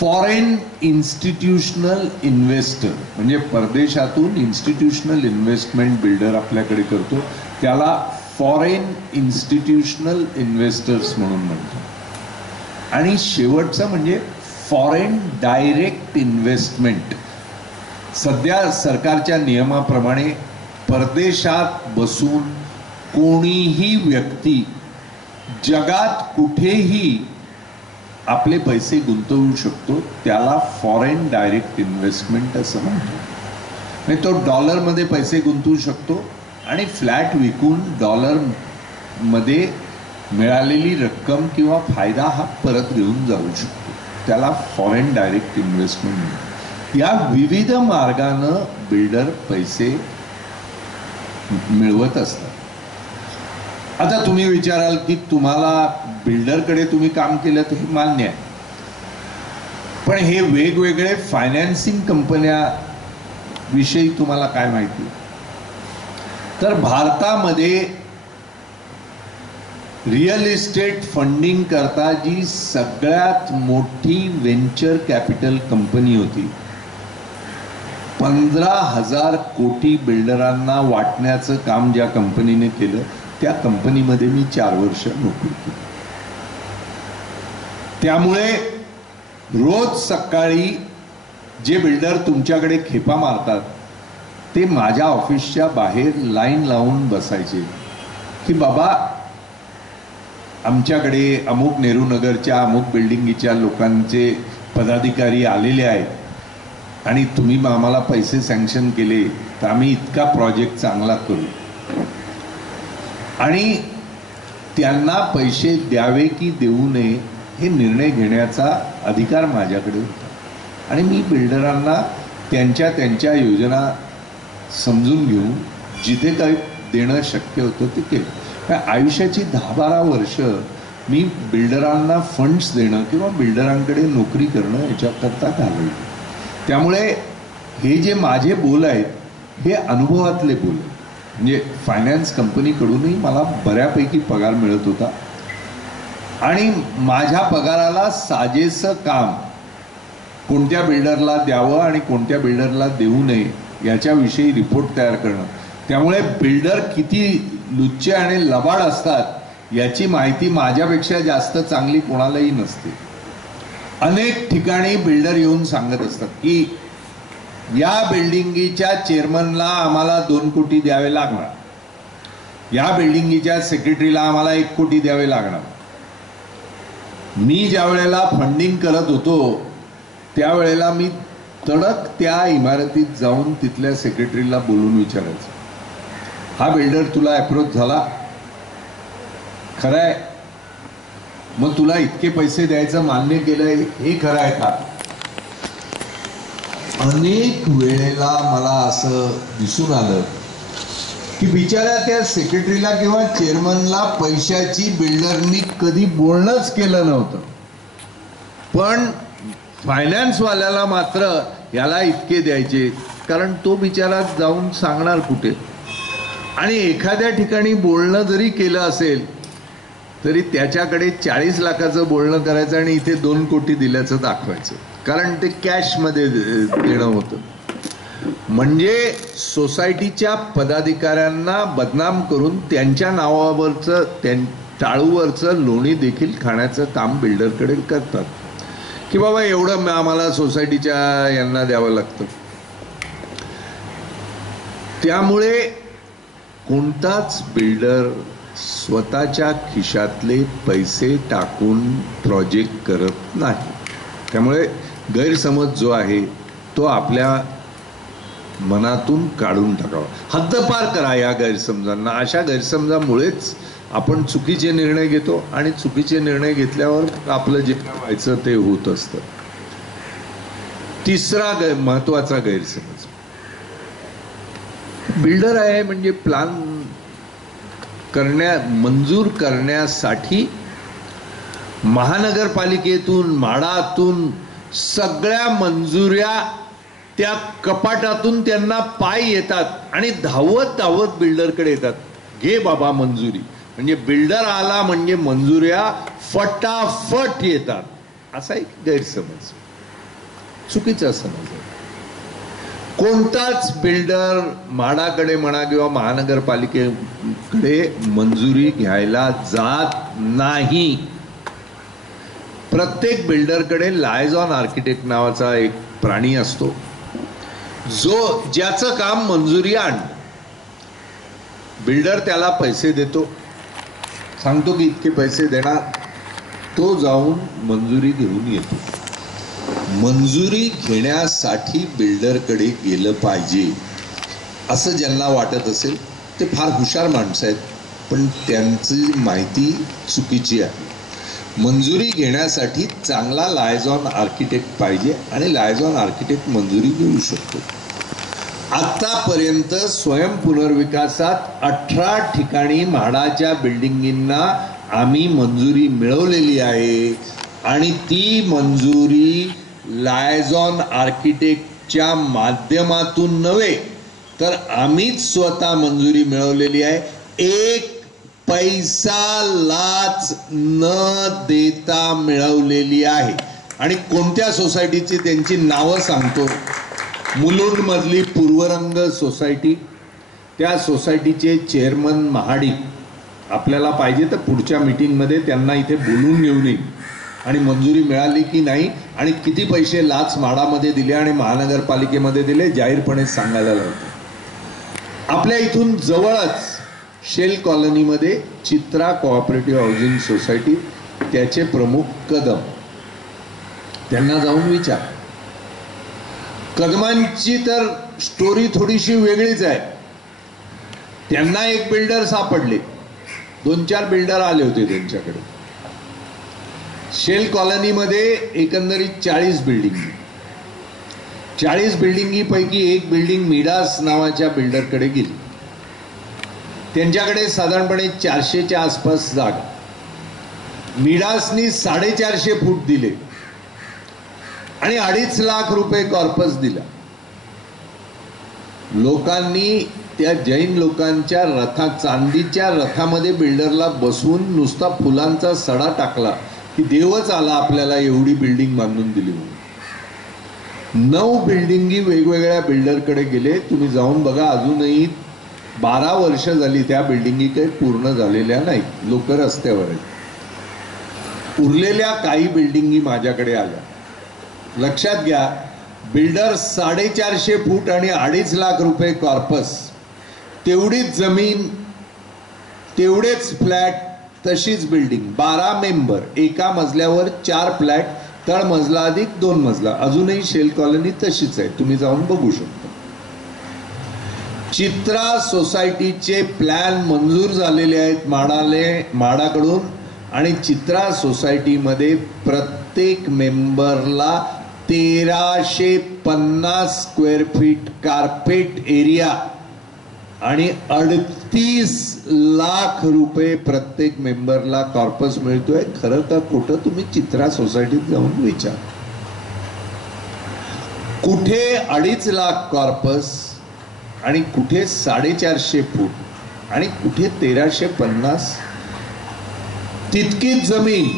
फॉरेन इन्स्टिट्यूशनल इन्व्हेस्टर, म्हणजे परदेशातून इन्स्टिट्यूशनल इन्व्हेस्टमेंट बिल्डर आपल्याकडे करतो, त्याला फॉरेन इन्स्टिट्यूशनल इन्व्हेस्टर्स म्हणून म्हणतात. आणि शेवटचं म्हणजे फॉरेन डायरेक्ट इन्व्हेस्टमेंट. सध्या सरकारच्या नियमाप्रमाणे परदेशात बसून कोणीही व्यक्ती जगात कुठेही आपले पैसे गुंतवू शकतो. त्याला फॉरेन डायरेक्ट इन्व्हेस्टमेंट असं म्हणतो. म्हणजे तो डॉलरमध्ये पैसे गुंतवू शकतो आणि फ्लॅट विकून डॉलरमध्ये मिळालेली रक्कम किंवा फायदा हा परत घेऊन जाऊ शकतो. त्याला फॉरेन डायरेक्ट इन्व्हेस्टमेंट म्हणतात. या विविध मार्गानं बिल्डर पैसे मिळवत असतात. आता तुम्ही विचाराल की तुम्हाला बिल्डरकडे तुम्ही काम केलं तर हे मान्य आहे, पण हे वेगवेगळे फायनान्सिंग कंपन्या विषयी तुम्हाला काय माहिती? तर भारतामध्ये रिअल इस्टेट फंडिंग करता जी सगळ्यात मोठी वेंचर कॅपिटल कंपनी होती, 15,000 कोटी बिल्डरांना वाटण्याचं काम ज्या कंपनीने केलं, त्या कंपनीमध्ये मी 4 वर्ष नोकरी केली. त्यामुळे रोज सकाळी जे बिल्डर तुमच्याकडे खेपा मारतात ते माझ्या ऑफिसच्या बाहेर लाईन लावून बसायचे की बाबा आमच्याकडे अमुक नेहरू नगरच्या अमुक बिल्डिंगीच्या लोकांचे पदाधिकारी आलेले आहेत आणि तुम्ही आम्हाला पैसे सँक्शन केले तर आम्ही इतका प्रोजेक्ट चांगला करू. आणि त्यांना पैसे द्यावे की देऊ नये हे निर्णय घेण्याचा अधिकार माझ्याकडे होता. आणि मी बिल्डरांना त्यांच्या त्यांच्या योजना समजून घेऊन जिथे काही देणं शक्य होतं ते केलं. आयुष्याची 10-12 वर्ष मी बिल्डरांना फंड्स देणं किंवा बिल्डरांकडे नोकरी करणं याच्याकरता घालवली. त्यामुळे हे जे माझे बोल आहेत हे अनुभवातले बोल आहेत. म्हणजे फायनान्स कंपनीकडूनही मला बऱ्यापैकी पगार मिळत होता आणि माझ्या पगाराला साजेसं काम कोणत्या बिल्डरला द्यावं आणि कोणत्या बिल्डरला देऊ नये याच्याविषयी रिपोर्ट तयार करणं. त्यामुळे बिल्डर किती लुच्चे आणि लबाड असतात याची माहिती माझ्यापेक्षा जास्त चांगली कोणालाही नसते. अनेक ठिकाणी बिल्डर येऊन सांगत असतात की या बिल्डिंगीच्या चेअरमनला आम्हाला 2 कोटी द्यावे लागणार, या बिल्डिंगीच्या सेक्रेटरीला आम्हाला 1 कोटी द्यावे लागणार. मी ज्या वेळेला फंडिंग करत होतो त्यावेळेला मी तडक त्या इमारतीत जाऊन तिथल्या सेक्रेटरीला बोलून विचारायचं, हा बिल्डर तुला अप्रोच झाला खरं आहे, मग तुला इतके पैसे द्यायचं मान्य केलंय हे खरं आहे का? अनेक वेळेला मला असं दिसून आलं की बिचाऱ्या त्या सेक्रेटरीला किंवा चेअरमनला पैशाची बिल्डरनी कधी बोलणंच केलं नव्हतं, पण फायनान्सवाल्याला मात्र याला इतके द्यायचे, कारण तो बिचारा जाऊन सांगणार कुठे. आणि एखाद्या ठिकाणी बोलणं जरी केलं असेल तरी त्याच्याकडे 40 लाखाचं बोलणं करायचं आणि इथे 2 कोटी दिल्याचं दाखवायचं, कारण ते कॅशमध्ये देणं होतं. म्हणजे सोसायटीच्या पदाधिकाऱ्यांना बदनाम करून त्यांच्या नावावरचं टाळूवरचं लोणी देखील खाण्याचं काम बिल्डरकडे करतात की बाबा एवढं आम्हाला सोसायटीच्या यांना द्यावं लागतं. त्यामुळे कोणताच बिल्डर स्वतःच्या खिशातले पैसे टाकून प्रोजेक्ट करत नाही. त्यामुळे गैरसमज जो आहे तो आपल्या मनातून काढून टाकावा, हद्दपार करा या गैरसमजांना. अशा गैरसमजामुळेच आपण चुकीचे निर्णय घेतो आणि चुकीचे निर्णय घेतल्यावर आपलं जे व्हायचं ते होत असतं. तिसरा महत्वाचा गैरसमज, बिल्डर आहे म्हणजे प्लॅन मंजूर करण्यासाठी महानगरपालिकेतून म्हाडातून सगळ्या मंजुऱ्या त्या कपाटातून त्यांना पाय येतात आणि धावत धावत बिल्डरकडे येतात, घे बाबा मंजुरी. म्हणजे बिल्डर आला म्हणजे मंजुऱ्या फटाफट येतात, असा एक गैरसमज, चुकीचा समज आहे. कोणताच बिल्डर म्हाडाकडे म्हणा किंवा महानगरपालिकेकडे मंजुरी घ्यायला जात नाही. प्रत्येक बिल्डरकडे लायझॉन आर्किटेक्ट नावाचा एक प्राणी असतो ज्याचं काम मंजुरी आण. बिल्डर त्याला पैसे देतो, सांगतो की इतके पैसे देणार, तो जाऊन मंजुरी घेऊन येतो. मंजुरी घेण्यासाठी बिल्डरकडे गेलं पाहिजे असं ज्यांना वाटत असेल ते फार हुशार माणसं आहेत, पण त्यांची माहिती चुकीची आहे. मंजुरी घेण्यासाठी चांगला लायझॉन आर्किटेक्ट पाहिजे आणि लायझॉन आर्किटेक्ट मंजुरी घेऊ शकतो. आतापर्यंत स्वयंपुनर्विकासात 18 ठिकाणी म्हाडाच्या बिल्डिंगींना आम्ही मंजुरी मिळवलेली आहे आणि ती मंजुरी लायझॉन आर्किटेक्टच्या माध्यमातून नव्हे तर आम्हीच स्वतः मंजुरी मिळवलेली आहे. एक पैसा लाच न देता मिळवलेली आहे. आणि कोणत्या सोसायटीची त्यांची नावं सांगतो. मुलुंड मधली पूर्वरंग सोसायटी, त्या सोसायटीचे चेअरमन महाडिक आपल्याला पाहिजे तर पुढच्या मीटिंगमध्ये त्यांना इथे बोलून घेऊन येईल आणि मंजुरी मिळाली की नाही आणि किती पैसे लाच म्हाडामध्ये दिले आणि महानगरपालिकेमध्ये दिले जाहीरपणे सांगायला लावतो. आपल्या इथून जवळच शेल कॉलनीमध्ये चित्रा कोऑपरेटिव्ह हाऊसिंग सोसायटी, त्याचे प्रमुख कदम, त्यांना जाऊन विचार. कदमांची तर स्टोरी थोडीशी वेगळीच आहे. त्यांना एक बिल्डर सापडले, 2-4 बिल्डर आले होते त्यांच्याकडे. शेल कॉलनीमध्ये एकंदरीत 40 बिल्डिंग, 40 बिल्डिंगीपैकी एक बिल्डिंग मिडास नावाच्या बिल्डरकडे गेली. त्यांच्याकडे साधारणपणे 400च्या आसपास जागा. मिडासनी 450 फूट दिले आणि 2.5 लाख रुपये कॉर्पस दिला. लोकांनी त्या जैन लोकांच्या रथात, चांदीच्या रथामध्ये बिल्डरला बसवून नुसता फुलांचा सडा टाकला की देवच आला आपल्याला एवढी बिल्डिंग बांधून दिली म्हणून. 9 बिल्डिंगी वेगवेगळ्या बिल्डरकडे गेले. तुम्ही जाऊन बघा, अजूनही 12 वर्ष झाली त्या बिल्डिंगी काही पूर्ण झालेल्या नाहीत, लोक रस्त्यावर आहेत. उरलेल्या काही बिल्डिंगी माझ्याकडे आल्या. लक्षात घ्या, बिल्डर 450 फूट आणि 2.5 लाख रुपये कॉर्पस, तेवढीच जमीन, तेवढेच फ्लॅट, तशीच बिल्डिंग, 12 मेंबर, एका मजल्यावर 4 फ्लॅट, तळमजला अधिक 2 मजला. अजूनही शेल कॉलनी तशीच आहे, तुम्ही जाऊन बघू शकता. चित्रा सोसायटीचे प्लॅन मंजूर झालेले आहेत म्हाडाकडून आणि चित्रा सोसायटीमध्ये प्रत्येक मेंबरला 1350 स्क्वेअर फीट कार्पेट एरिया आणि 38 लाख रुपये प्रत्येक मेंबरला कॉर्पस मिळतोय. खरं का खोटं तुम्ही चित्रा सोसायटीत जाऊन विचार. कुठे 2.5 लाख कॉर्पस आणि कुठे 450 फूट आणि कुठे 1350. तितकीच जमीन,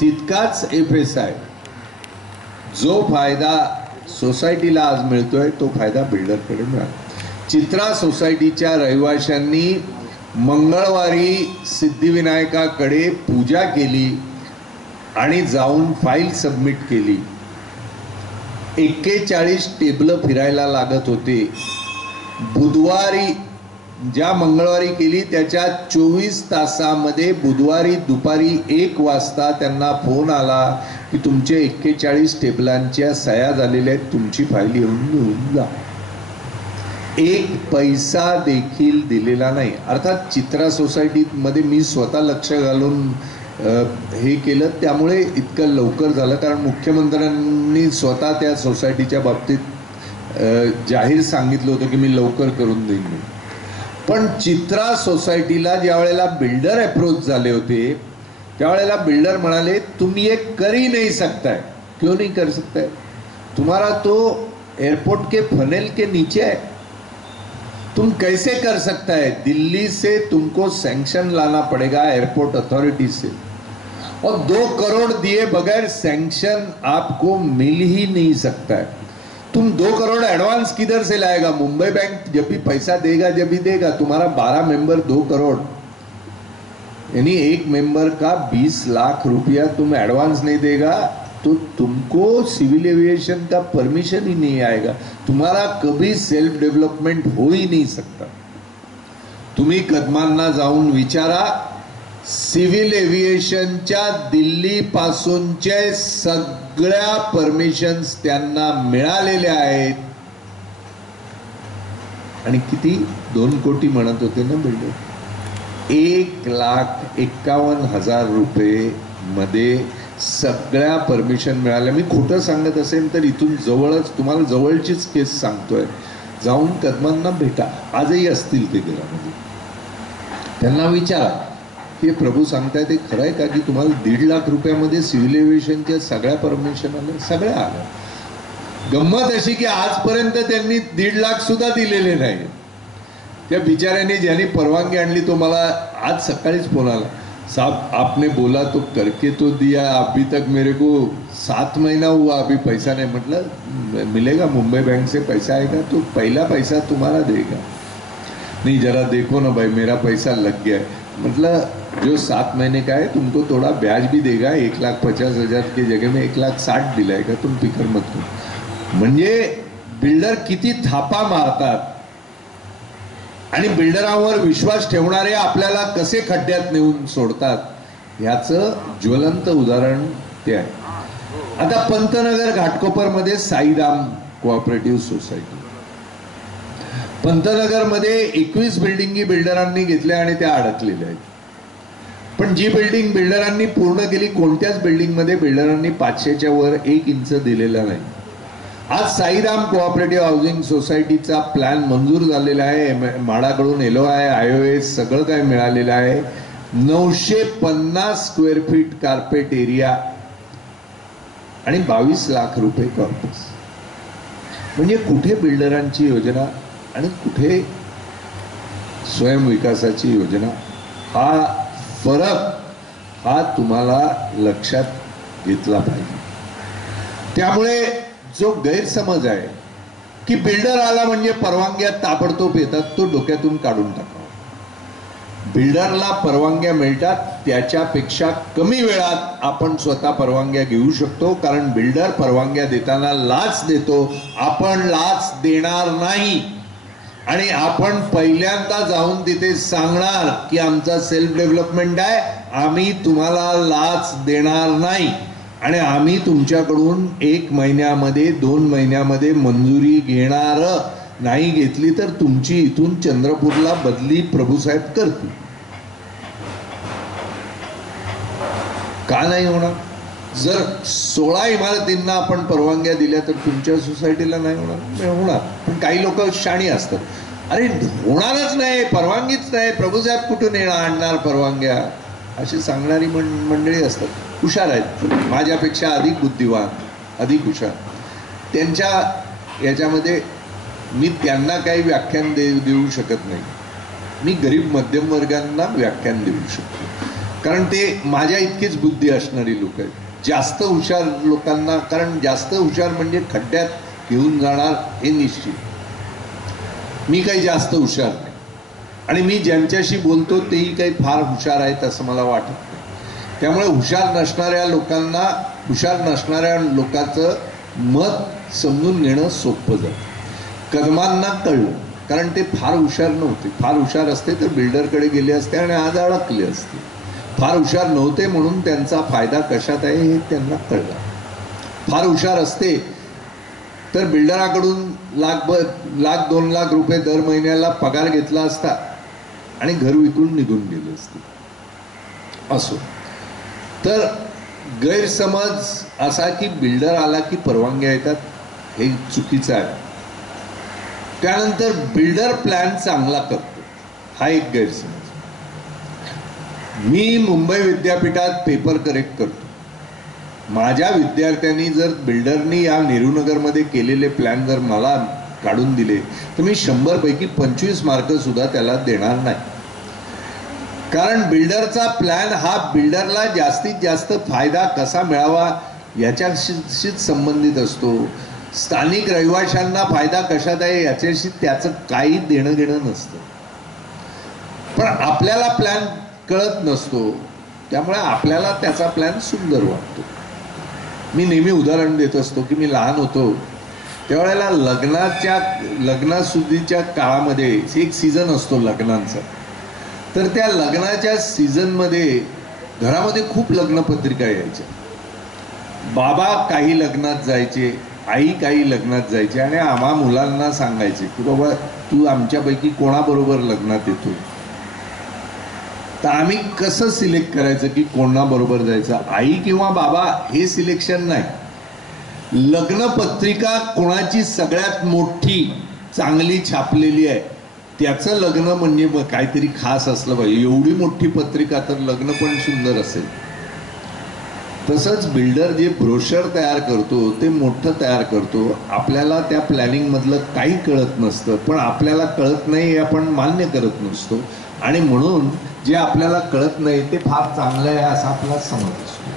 तितकाच FSI. जो फायदा सोसायटीला आज मिळतोय तो फायदा बिल्डरकडे मिळाला. चित्रा सोसायटीच्या रहिवाशांनी मंगळवारी सिद्धिविनायकाकडे पूजा केली आणि जाऊन फाईल सबमिट केली. 41 टेबल फिरायला लागत होते. बुधवारी, ज्या मंगळवारी केली त्याच्या 24 तासामध्ये बुधवारी दुपारी 1 वाजता त्यांना फोन आला की तुमचे 41 टेबलांच्या सह्या झालेल्या आहेत, तुमची फाईल येऊन घेऊन जा. 1 पैसा देखील दिलेला नाही. अर्थात चित्रा सोसायटीमध्ये मी स्वतः लक्ष घालून हे केलं, त्यामुळे इतकं लवकर झालं, कारण मुख्यमंत्र्यांनी स्वतः त्या सोसायटीच्या बाबतीत जाहीर सांगितलं होतं की मी लवकर करून देईन. पण चित्रा सोसायटीला ज्या वेळेला बिल्डर अप्रोच झाले होते त्यावेळेला बिल्डर म्हणाले तुम ये कर ही नहीं सकता है. क्यों नहीं कर सकता है? तुम्हारा तो एयरपोर्ट के फनेल के नीचे है, तुम कैसे कर सकता है? दिल्ली से तुमको सैंक्शन लाना पड़ेगा एयरपोर्ट अथॉरिटी से, और 2 करोड़ दिए बगैर सैंक्शन आपको मिल ही नहीं सकता है. तुम 2 करोड़ एडवांस किधर से लाएगा? मुंबई बैंक जब भी पैसा देगा, जब भी देगा. तुम्हारा 12 मेंबर 2 करोड़, यानी एक मेंबर का 20 लाख रुपया तुम एडवांस नहीं देगा तो तुमको सिविल एविएशन का परमिशन ही नहीं आएगा. तुम्हारा कभी सेल्फ डेवलपमेंट हो ही नहीं सकता. तुम्ही कदमांना जाऊन विचारा, सिव्हिल एव्हिएशनच्या दिल्ली पासूनचे सगळ्या परमिशन्स त्यांना मिळालेल्या आहेत. आणि किती 2 कोटी म्हणत होते ना बिल्डर. 1,51,000 रुपये मध्ये सगळ्या परमिशन मिळाल्या. मी खोटं सांगत असेल तर इथून जवळच तुम्हाला जवळचीच केस सांगतोय, जाऊन कदमांना भेटा, आजही असतील ते घरामध्ये, त्यांना विचारा की प्रभू सांगताय ते खरं आहे का की तुम्हाला 1.5 लाख रुपयामध्ये सिव्हिल एव्हिएशनच्या सगळ्या परमिशन आल्या, सगळ्या आल्या. गंमत अशी की आजपर्यंत त्यांनी 1.5 लाख सुद्धा दिलेले नाही. त्या बिचाऱ्यांनी ज्यांनी परवानगी आणली तो मला आज सकाळीच फोन आला, साहब आपने बोला तो करके तो दिया, अभी तक मेरे को 7 महीना हुआ अभी पैसा नहीं. मतलब मिलेगा, मुंबई बैंक से पैसा आएगा तो पहला पैसा तुम्हारा देगा. नहीं जरा देखो ना भाई मेरा पैसा लग गया है. मतलब जो 7 महीने का है तुमको थोड़ा ब्याज भी देगा, 1,50,000 की जगह में 1,60,000 दिलाएगा, तुम फिकर मत करो. म्हणजे बिल्डर किती थापा मारतात आणि बिल्डरांवर विश्वास ठेवणारे आपल्याला कसे खड्ड्यात नेऊन सोडतात याचं ज्वलंत उदाहरण ते आहे. आता पंतनगर घाटकोपरमध्ये साईराम कोऑपरेटिव्ह सोसायटी, पंतनगरमध्ये 21 बिल्डिंगी बिल्डरांनी घेतल्या आणि त्या अडकलेल्या आहेत. पण जी बिल्डिंग बिल्डरांनी पूर्ण केली, कोणत्याच बिल्डिंगमध्ये बिल्डरांनी 500च्या वर 1 इंच दिलेला नाही. आज साईराम कोऑपरेटिव्ह हाऊसिंग सोसायटीचा प्लॅन मंजूर झालेला आहे, म्हाडाकडून LOI IOS सगळं काय मिळालेलं आहे. 950 स्क्वेअर फीट कार्पेट एरिया आणि 22 लाख रुपये कॉर्पस. म्हणजे कुठे बिल्डरांची योजना आणि कुठे स्वयंविकासाची योजना, हा फरक हा तुम्हाला लक्षात घेतला पाहिजे. त्यामुळे जो गैरसमज आहे की बिल्डर आला म्हणजे परवानग्या ताबडतोब येतात, तो डोक्यातून काढून टाकावा. बिल्डरला परवानग्या मिळतात, त्याच्यापेक्षा कमी वेळात आपण स्वतः परवानग्या घेऊ शकतो. कारण बिल्डर परवानग्या देताना लाच देतो, आपण लाच देणार नाही. आणि आपण पहिल्यांदा जाऊन तिथे सांगणार की आमचा सेल्फ डेव्हलपमेंट आहे, आम्ही तुम्हाला लाच देणार नाही आणि आम्ही तुमच्याकडून 1 महिन्यामध्ये 2 महिन्यामध्ये मंजुरी घेणार नाही. घेतली तर तुमची इथून चंद्रपूरला बदली प्रभूसाहेब करतील. का नाही होणार? जर 16 इमारतींना आपण परवानग्या दिल्या तर तुमच्या सोसायटीला नाही होणार? नाही होणार. पण काही लोक शाणी असतात, अरे होणारच नाही, परवानगीच नाही, प्रभूसाहेब कुठून आणणार परवानग्या, अशी सांगणारी मंडळी असतात. हुशार आहेत, माझ्यापेक्षा अधिक बुद्धिवान, अधिक हुशार. त्यांच्या याच्यामध्ये मी त्यांना काही व्याख्यान देऊ शकत नाही. मी गरीब मध्यम वर्गांना व्याख्यान देऊ शकतो, कारण ते माझ्या इतकीच बुद्धी असणारी लोक आहेत. जास्त हुशार लोकांना, कारण जास्त हुशार म्हणजे खड्ड्यात घेऊन जाणार हे निश्चित. मी काही जास्त हुशार नाही आणि मी ज्यांच्याशी बोलतो तेही काही फार हुशार आहेत असं मला वाटत नाही. त्यामुळे हुशार नसणाऱ्या लोकांना, हुशार नसणाऱ्या लोकांचं मत समजून घेणं सोपं जातं. कदमांना कळलं, कारण ते फार हुशार नव्हते. फार हुशार असते तर बिल्डरकडे गेले असते आणि आज अडकले असते. फार हुशार नव्हते म्हणून त्यांचा फायदा कशात आहे हे त्यांना कळलं. फार हुशार असते तर बिल्डराकडून लाख 2 लाख रुपये दर महिन्याला पगार घेतला असता आणि घर विकून निघून गेले असते. असो, तर गैरसमज असा की बिल्डर आला की परवानग्या येतात हे चुकीचं आहे. त्यानंतर बिल्डर प्लॅन चांगला करतो हा एक गैरसमज. मी मुंबई विद्यापीठात पेपर करेक्ट करतो. माझ्या विद्यार्थ्यांनी जर बिल्डरनी या नेहरूनगरमध्ये केलेले प्लॅन जर मला काढून दिले तर मी 100 पैकी 25 मार्क सुद्धा त्याला देणार नाही. कारण बिल्डरचा प्लॅन हा बिल्डरला जास्तीत जास्त फायदा कसा मिळावा याच्याशीच संबंधित असतो. स्थानिक रहिवाशांना फायदा कशात आहे याच्याशी त्याचं काही देणं घेणं नसतं. पण आपल्याला प्लॅन कळत नसतो, त्यामुळे आपल्याला त्याचा प्लॅन सुंदर वाटतो. मी नेहमी उदाहरण देत असतो की मी लहान होतो त्यावेळेला लग्नासुदीच्या काळामध्ये एक सीझन असतो लग्नांचा. तर त्या लग्नाच्या सीझनमध्ये घरामध्ये खूप लग्नपत्रिका यायच्या. बाबा काही लग्नात जायचे, आई काही लग्नात जायची आणि आम्हा मुलांना सांगायचे की बाबा तू आमच्यापैकी कोणाबरोबर लग्नात येतो. तर आम्ही कसं सिलेक्ट करायचं की कोणाबरोबर जायचं, आई किंवा बाबा हे सिलेक्शन नाही. लग्न पत्रिका कोणाची सगळ्यात मोठी चांगली छापलेली आहे त्याचं लग्न म्हणजे काहीतरी खास असलं पाहिजे. एवढी मोठी पत्रिका तर लग्न पण सुंदर असेल. तसंच बिल्डर जे ब्रोशर तयार करतो ते मोठं तयार करतो. आपल्याला त्या प्लॅनिंगमधलं काही कळत नसतं, पण आपल्याला कळत नाही हे आपण मान्य करत नसतो आणि म्हणून जे आपल्याला कळत नाही ते फार चांगलं आहे असा आपला समज असतो.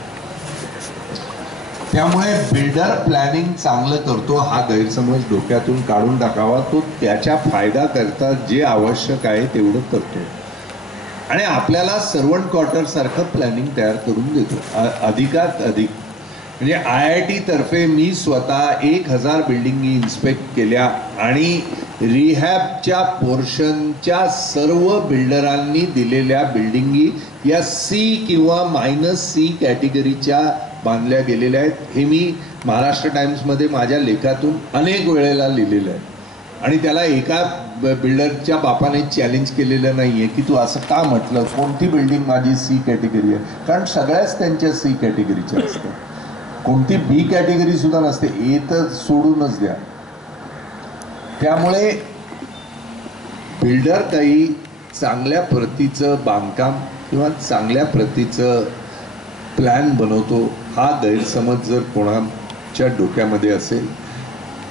त्यामुळे बिल्डर प्लॅनिंग चांगलं करतो हा गैरसमज डोक्यातून काढून टाकावा. तो त्याच्या फायदा करता जे आवश्यक आहे तेवढं करतो आणि आपल्याला सर्वंट क्वार्टर सारखं प्लॅनिंग तयार करून देतो. अधिकात अधिक म्हणजे IIT तर्फे मी स्वतः 1000 बिल्डिंगी इन्स्पेक्ट केल्या आणि रिहॅबच्या पोर्शनच्या सर्व बिल्डरांनी दिलेल्या बिल्डिंगी या C किंवा -C कॅटेगरीच्या बांधल्या गेलेल्या आहेत. हे मी महाराष्ट्र टाइम्समध्ये माझ्या लेखातून अनेक वेळेला लिहिलेलं आहे आणि त्याला एका बिल्डरच्या बापाने चॅलेंज केलेलं नाही आहे की तू असं का म्हटलं, कोणती बिल्डिंग माझी C कॅटेगरी आहे, कारण सगळ्याच त्यांच्या C कॅटेगरीच्या असतात. कोणती B कॅटेगरी सुद्धा नसते, ए तर सोडूनच द्या. त्यामुळे बिल्डर काही चांगल्या प्रतीचं बांधकाम किंवा चांगल्या प्रतीचं प्लॅन बनवतो हा गैरसमज जर कोणाच्या डोक्यामध्ये असेल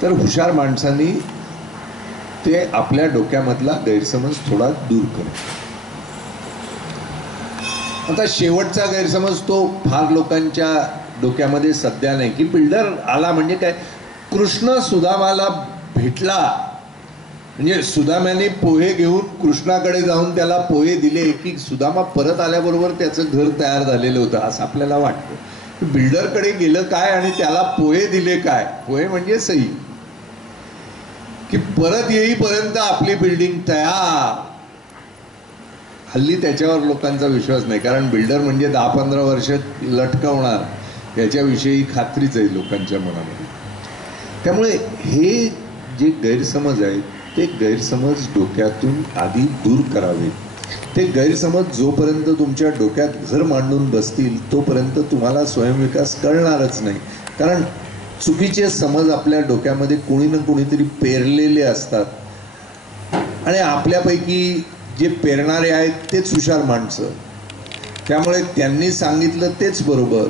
तर हुशार माणसांनी ते आपल्या डोक्यामधला गैरसमज थोडा दूर करतो. आता शेवटचा गैरसमज तो फार लोकांच्या डोक्यामध्ये सध्या नाही की बिल्डर आला म्हणजे काय, कृष्ण सुदामाला भेटला म्हणजे सुदाम्याने पोहे घेऊन कृष्णाकडे जाऊन त्याला पोहे दिले की सुदामा परत आल्याबरोबर त्याचं घर तयार झालेलं होतं असं आपल्याला वाटतं. बिल्डरकडे गेलं काय आणि त्याला पोहे दिले काय, पोहे म्हणजे सही, की परत येईपर्यंत आपली बिल्डिंग तयार. हल्ली त्याच्यावर लोकांचा विश्वास नाही, कारण बिल्डर म्हणजे 10-15 वर्ष लटकवणार याच्याविषयी खात्रीच आहे लोकांच्या मनामध्ये. त्यामुळे हे जे गैरसमज आहेत ते गैरसमज डोक्यातून आधी दूर करावे. ते गैरसमज जोपर्यंत तुमच्या डोक्यात घर मांडून बसतील तोपर्यंत तुम्हाला स्वयंविकास कळणारच नाही, कारण चुकीचे समज आपल्या डोक्यामध्ये कोणी ना कोणीतरी पेरलेले असतात आणि आपल्यापैकी जे पेरणारे आहेत तेच हुशार माणसं. त्यामुळे त्यांनी सांगितलं तेच बरोबर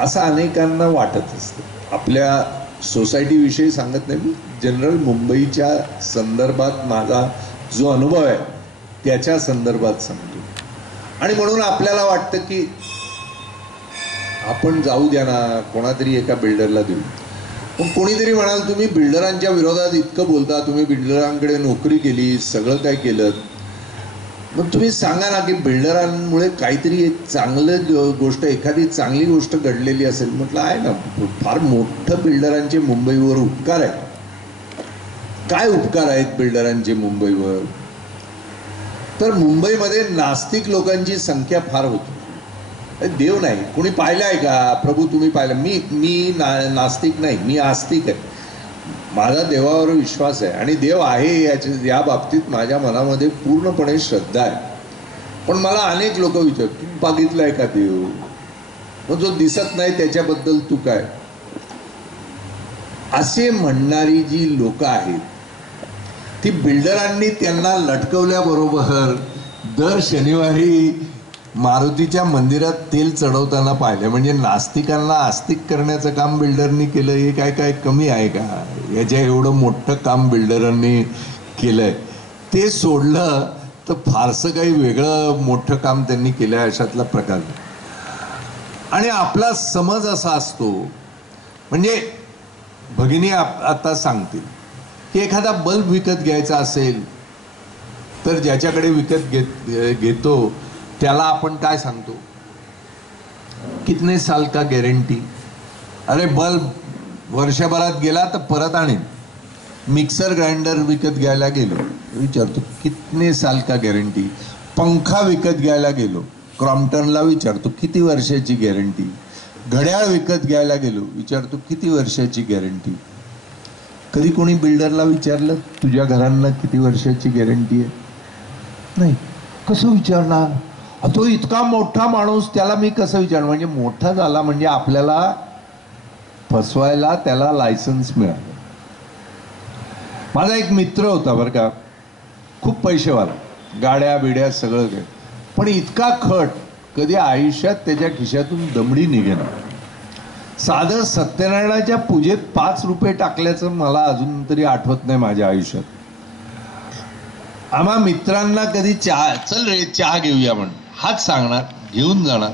असं अनेकांना वाटत असतं. आपल्या सोसायटीविषयी सांगत नाही मी, जनरल मुंबईच्या संदर्भात माझा जो अनुभव आहे त्याच्या संदर्भात सांगतो. आणि म्हणून आपल्याला वाटतं की आपण जाऊ द्या ना, कोणातरी एका बिल्डरला देऊ. पण कोणीतरी म्हणाल तुम्ही बिल्डरांच्या विरोधात इतकं बोलता, तुम्ही बिल्डरांकडे नोकरी केली, सगळं काय केलं, मग तुम्ही सांगा ना की बिल्डरांमुळे काहीतरी एक चांगलं गोष्ट, एखादी चांगली गोष्ट घडलेली असेल. म्हटलं आहे ना, फार मोठं बिल्डरांचे मुंबईवर उपकार आहे. काय उपकार आहेत बिल्डरांचे मुंबईवर? तर मुंबईमध्ये नास्तिक लोकांची संख्या फार होती. देव नाही, कोणी पाहिलं आहे का? प्रभू तुम्ही पाहिलं? मी नास्तिक नाही, मी आस्तिक आहे. माझा देवावर विश्वास आहे आणि देव आहे या बाबतीत माझ्या मनामध्ये पूर्णपणे श्रद्धा आहे. पण मला अनेक लोक विचारतात तू बघितलाय का देव? मग जो दिसत नाही त्याच्याबद्दल तू काय? असे म्हणणारी जी लोक आहेत ती बिल्डरांनी त्यांना लटकवल्याबरोबर दर शनिवारी मारुतीच्या मंदिरात तेल चढवताना पाहिलं. म्हणजे नास्तिकांना आस्तिक करण्याचं काम बिल्डरनी केलं हे काय कमी आहे का? याच्या एवढं मोठं काम बिल्डरांनी केलंय. ते सोडलं तर फारसं काही वेगळं मोठं काम त्यांनी केलं अशातला प्रकार. आणि आपला समज असा असतो, म्हणजे भगिनी आता सांगतील की एखादा बल्ब विकत घ्यायचा असेल तर ज्याच्याकडे विकत घेतो त्याला आपण काय सांगतो? कितने साल का गॅरंटी? अरे बल्ब वर्षभरात गेला तर परत आणेन. मिक्सर ग्राइंडर विकत घ्यायला गेलो विचारतो कितने साल का गॅरंटी? पंखा विकत घ्यायला गेलो क्रॉम्प्टनला विचारतो किती वर्षाची गॅरंटी? घड्याळ विकत घ्यायला गेलो, विचारतो किती वर्षाची गॅरंटी. कधी कोणी बिल्डरला विचारलं तुझ्या घरांना किती वर्षाची गॅरंटी आहे? नाही. कसं विचारणार? तो इतका मोठा माणूस, त्याला मी कसं विचारणार? म्हणजे मोठा झाला म्हणजे आपल्याला फसवायला त्याला लायसन्स मिळालं. माझा एक मित्र होता बरं का, खूप पैसेवाला, गाड्या बिड्या सगळं काय, पण इतका खट, कधी आयुष्यात त्याच्या खिशातून दमडी निघेना. साधं सत्यनारायणाच्या पूजेत 5 रुपये टाकल्याचं मला अजून तरी आठवत नाही माझ्या आयुष्यात. आम्हा मित्रांना कधी चहा, चल रे चहा घेऊया म्हण, हाच सांगणार, घेऊन जाणार.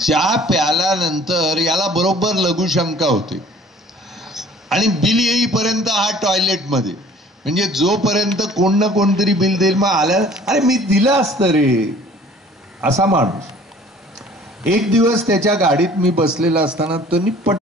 चहा प्याल्यानंतर याला बरोबर लघुशंका होते आणि बिल येईपर्यंत हा टॉयलेटमध्ये, म्हणजे जोपर्यंत कोण ना कोणतरी बिल देईल, मग आल्या अरे मी दिलं असतं रे, असा माणूस. एक दिवस त्याच्या गाडीत मी बसलेला असताना त्यांनी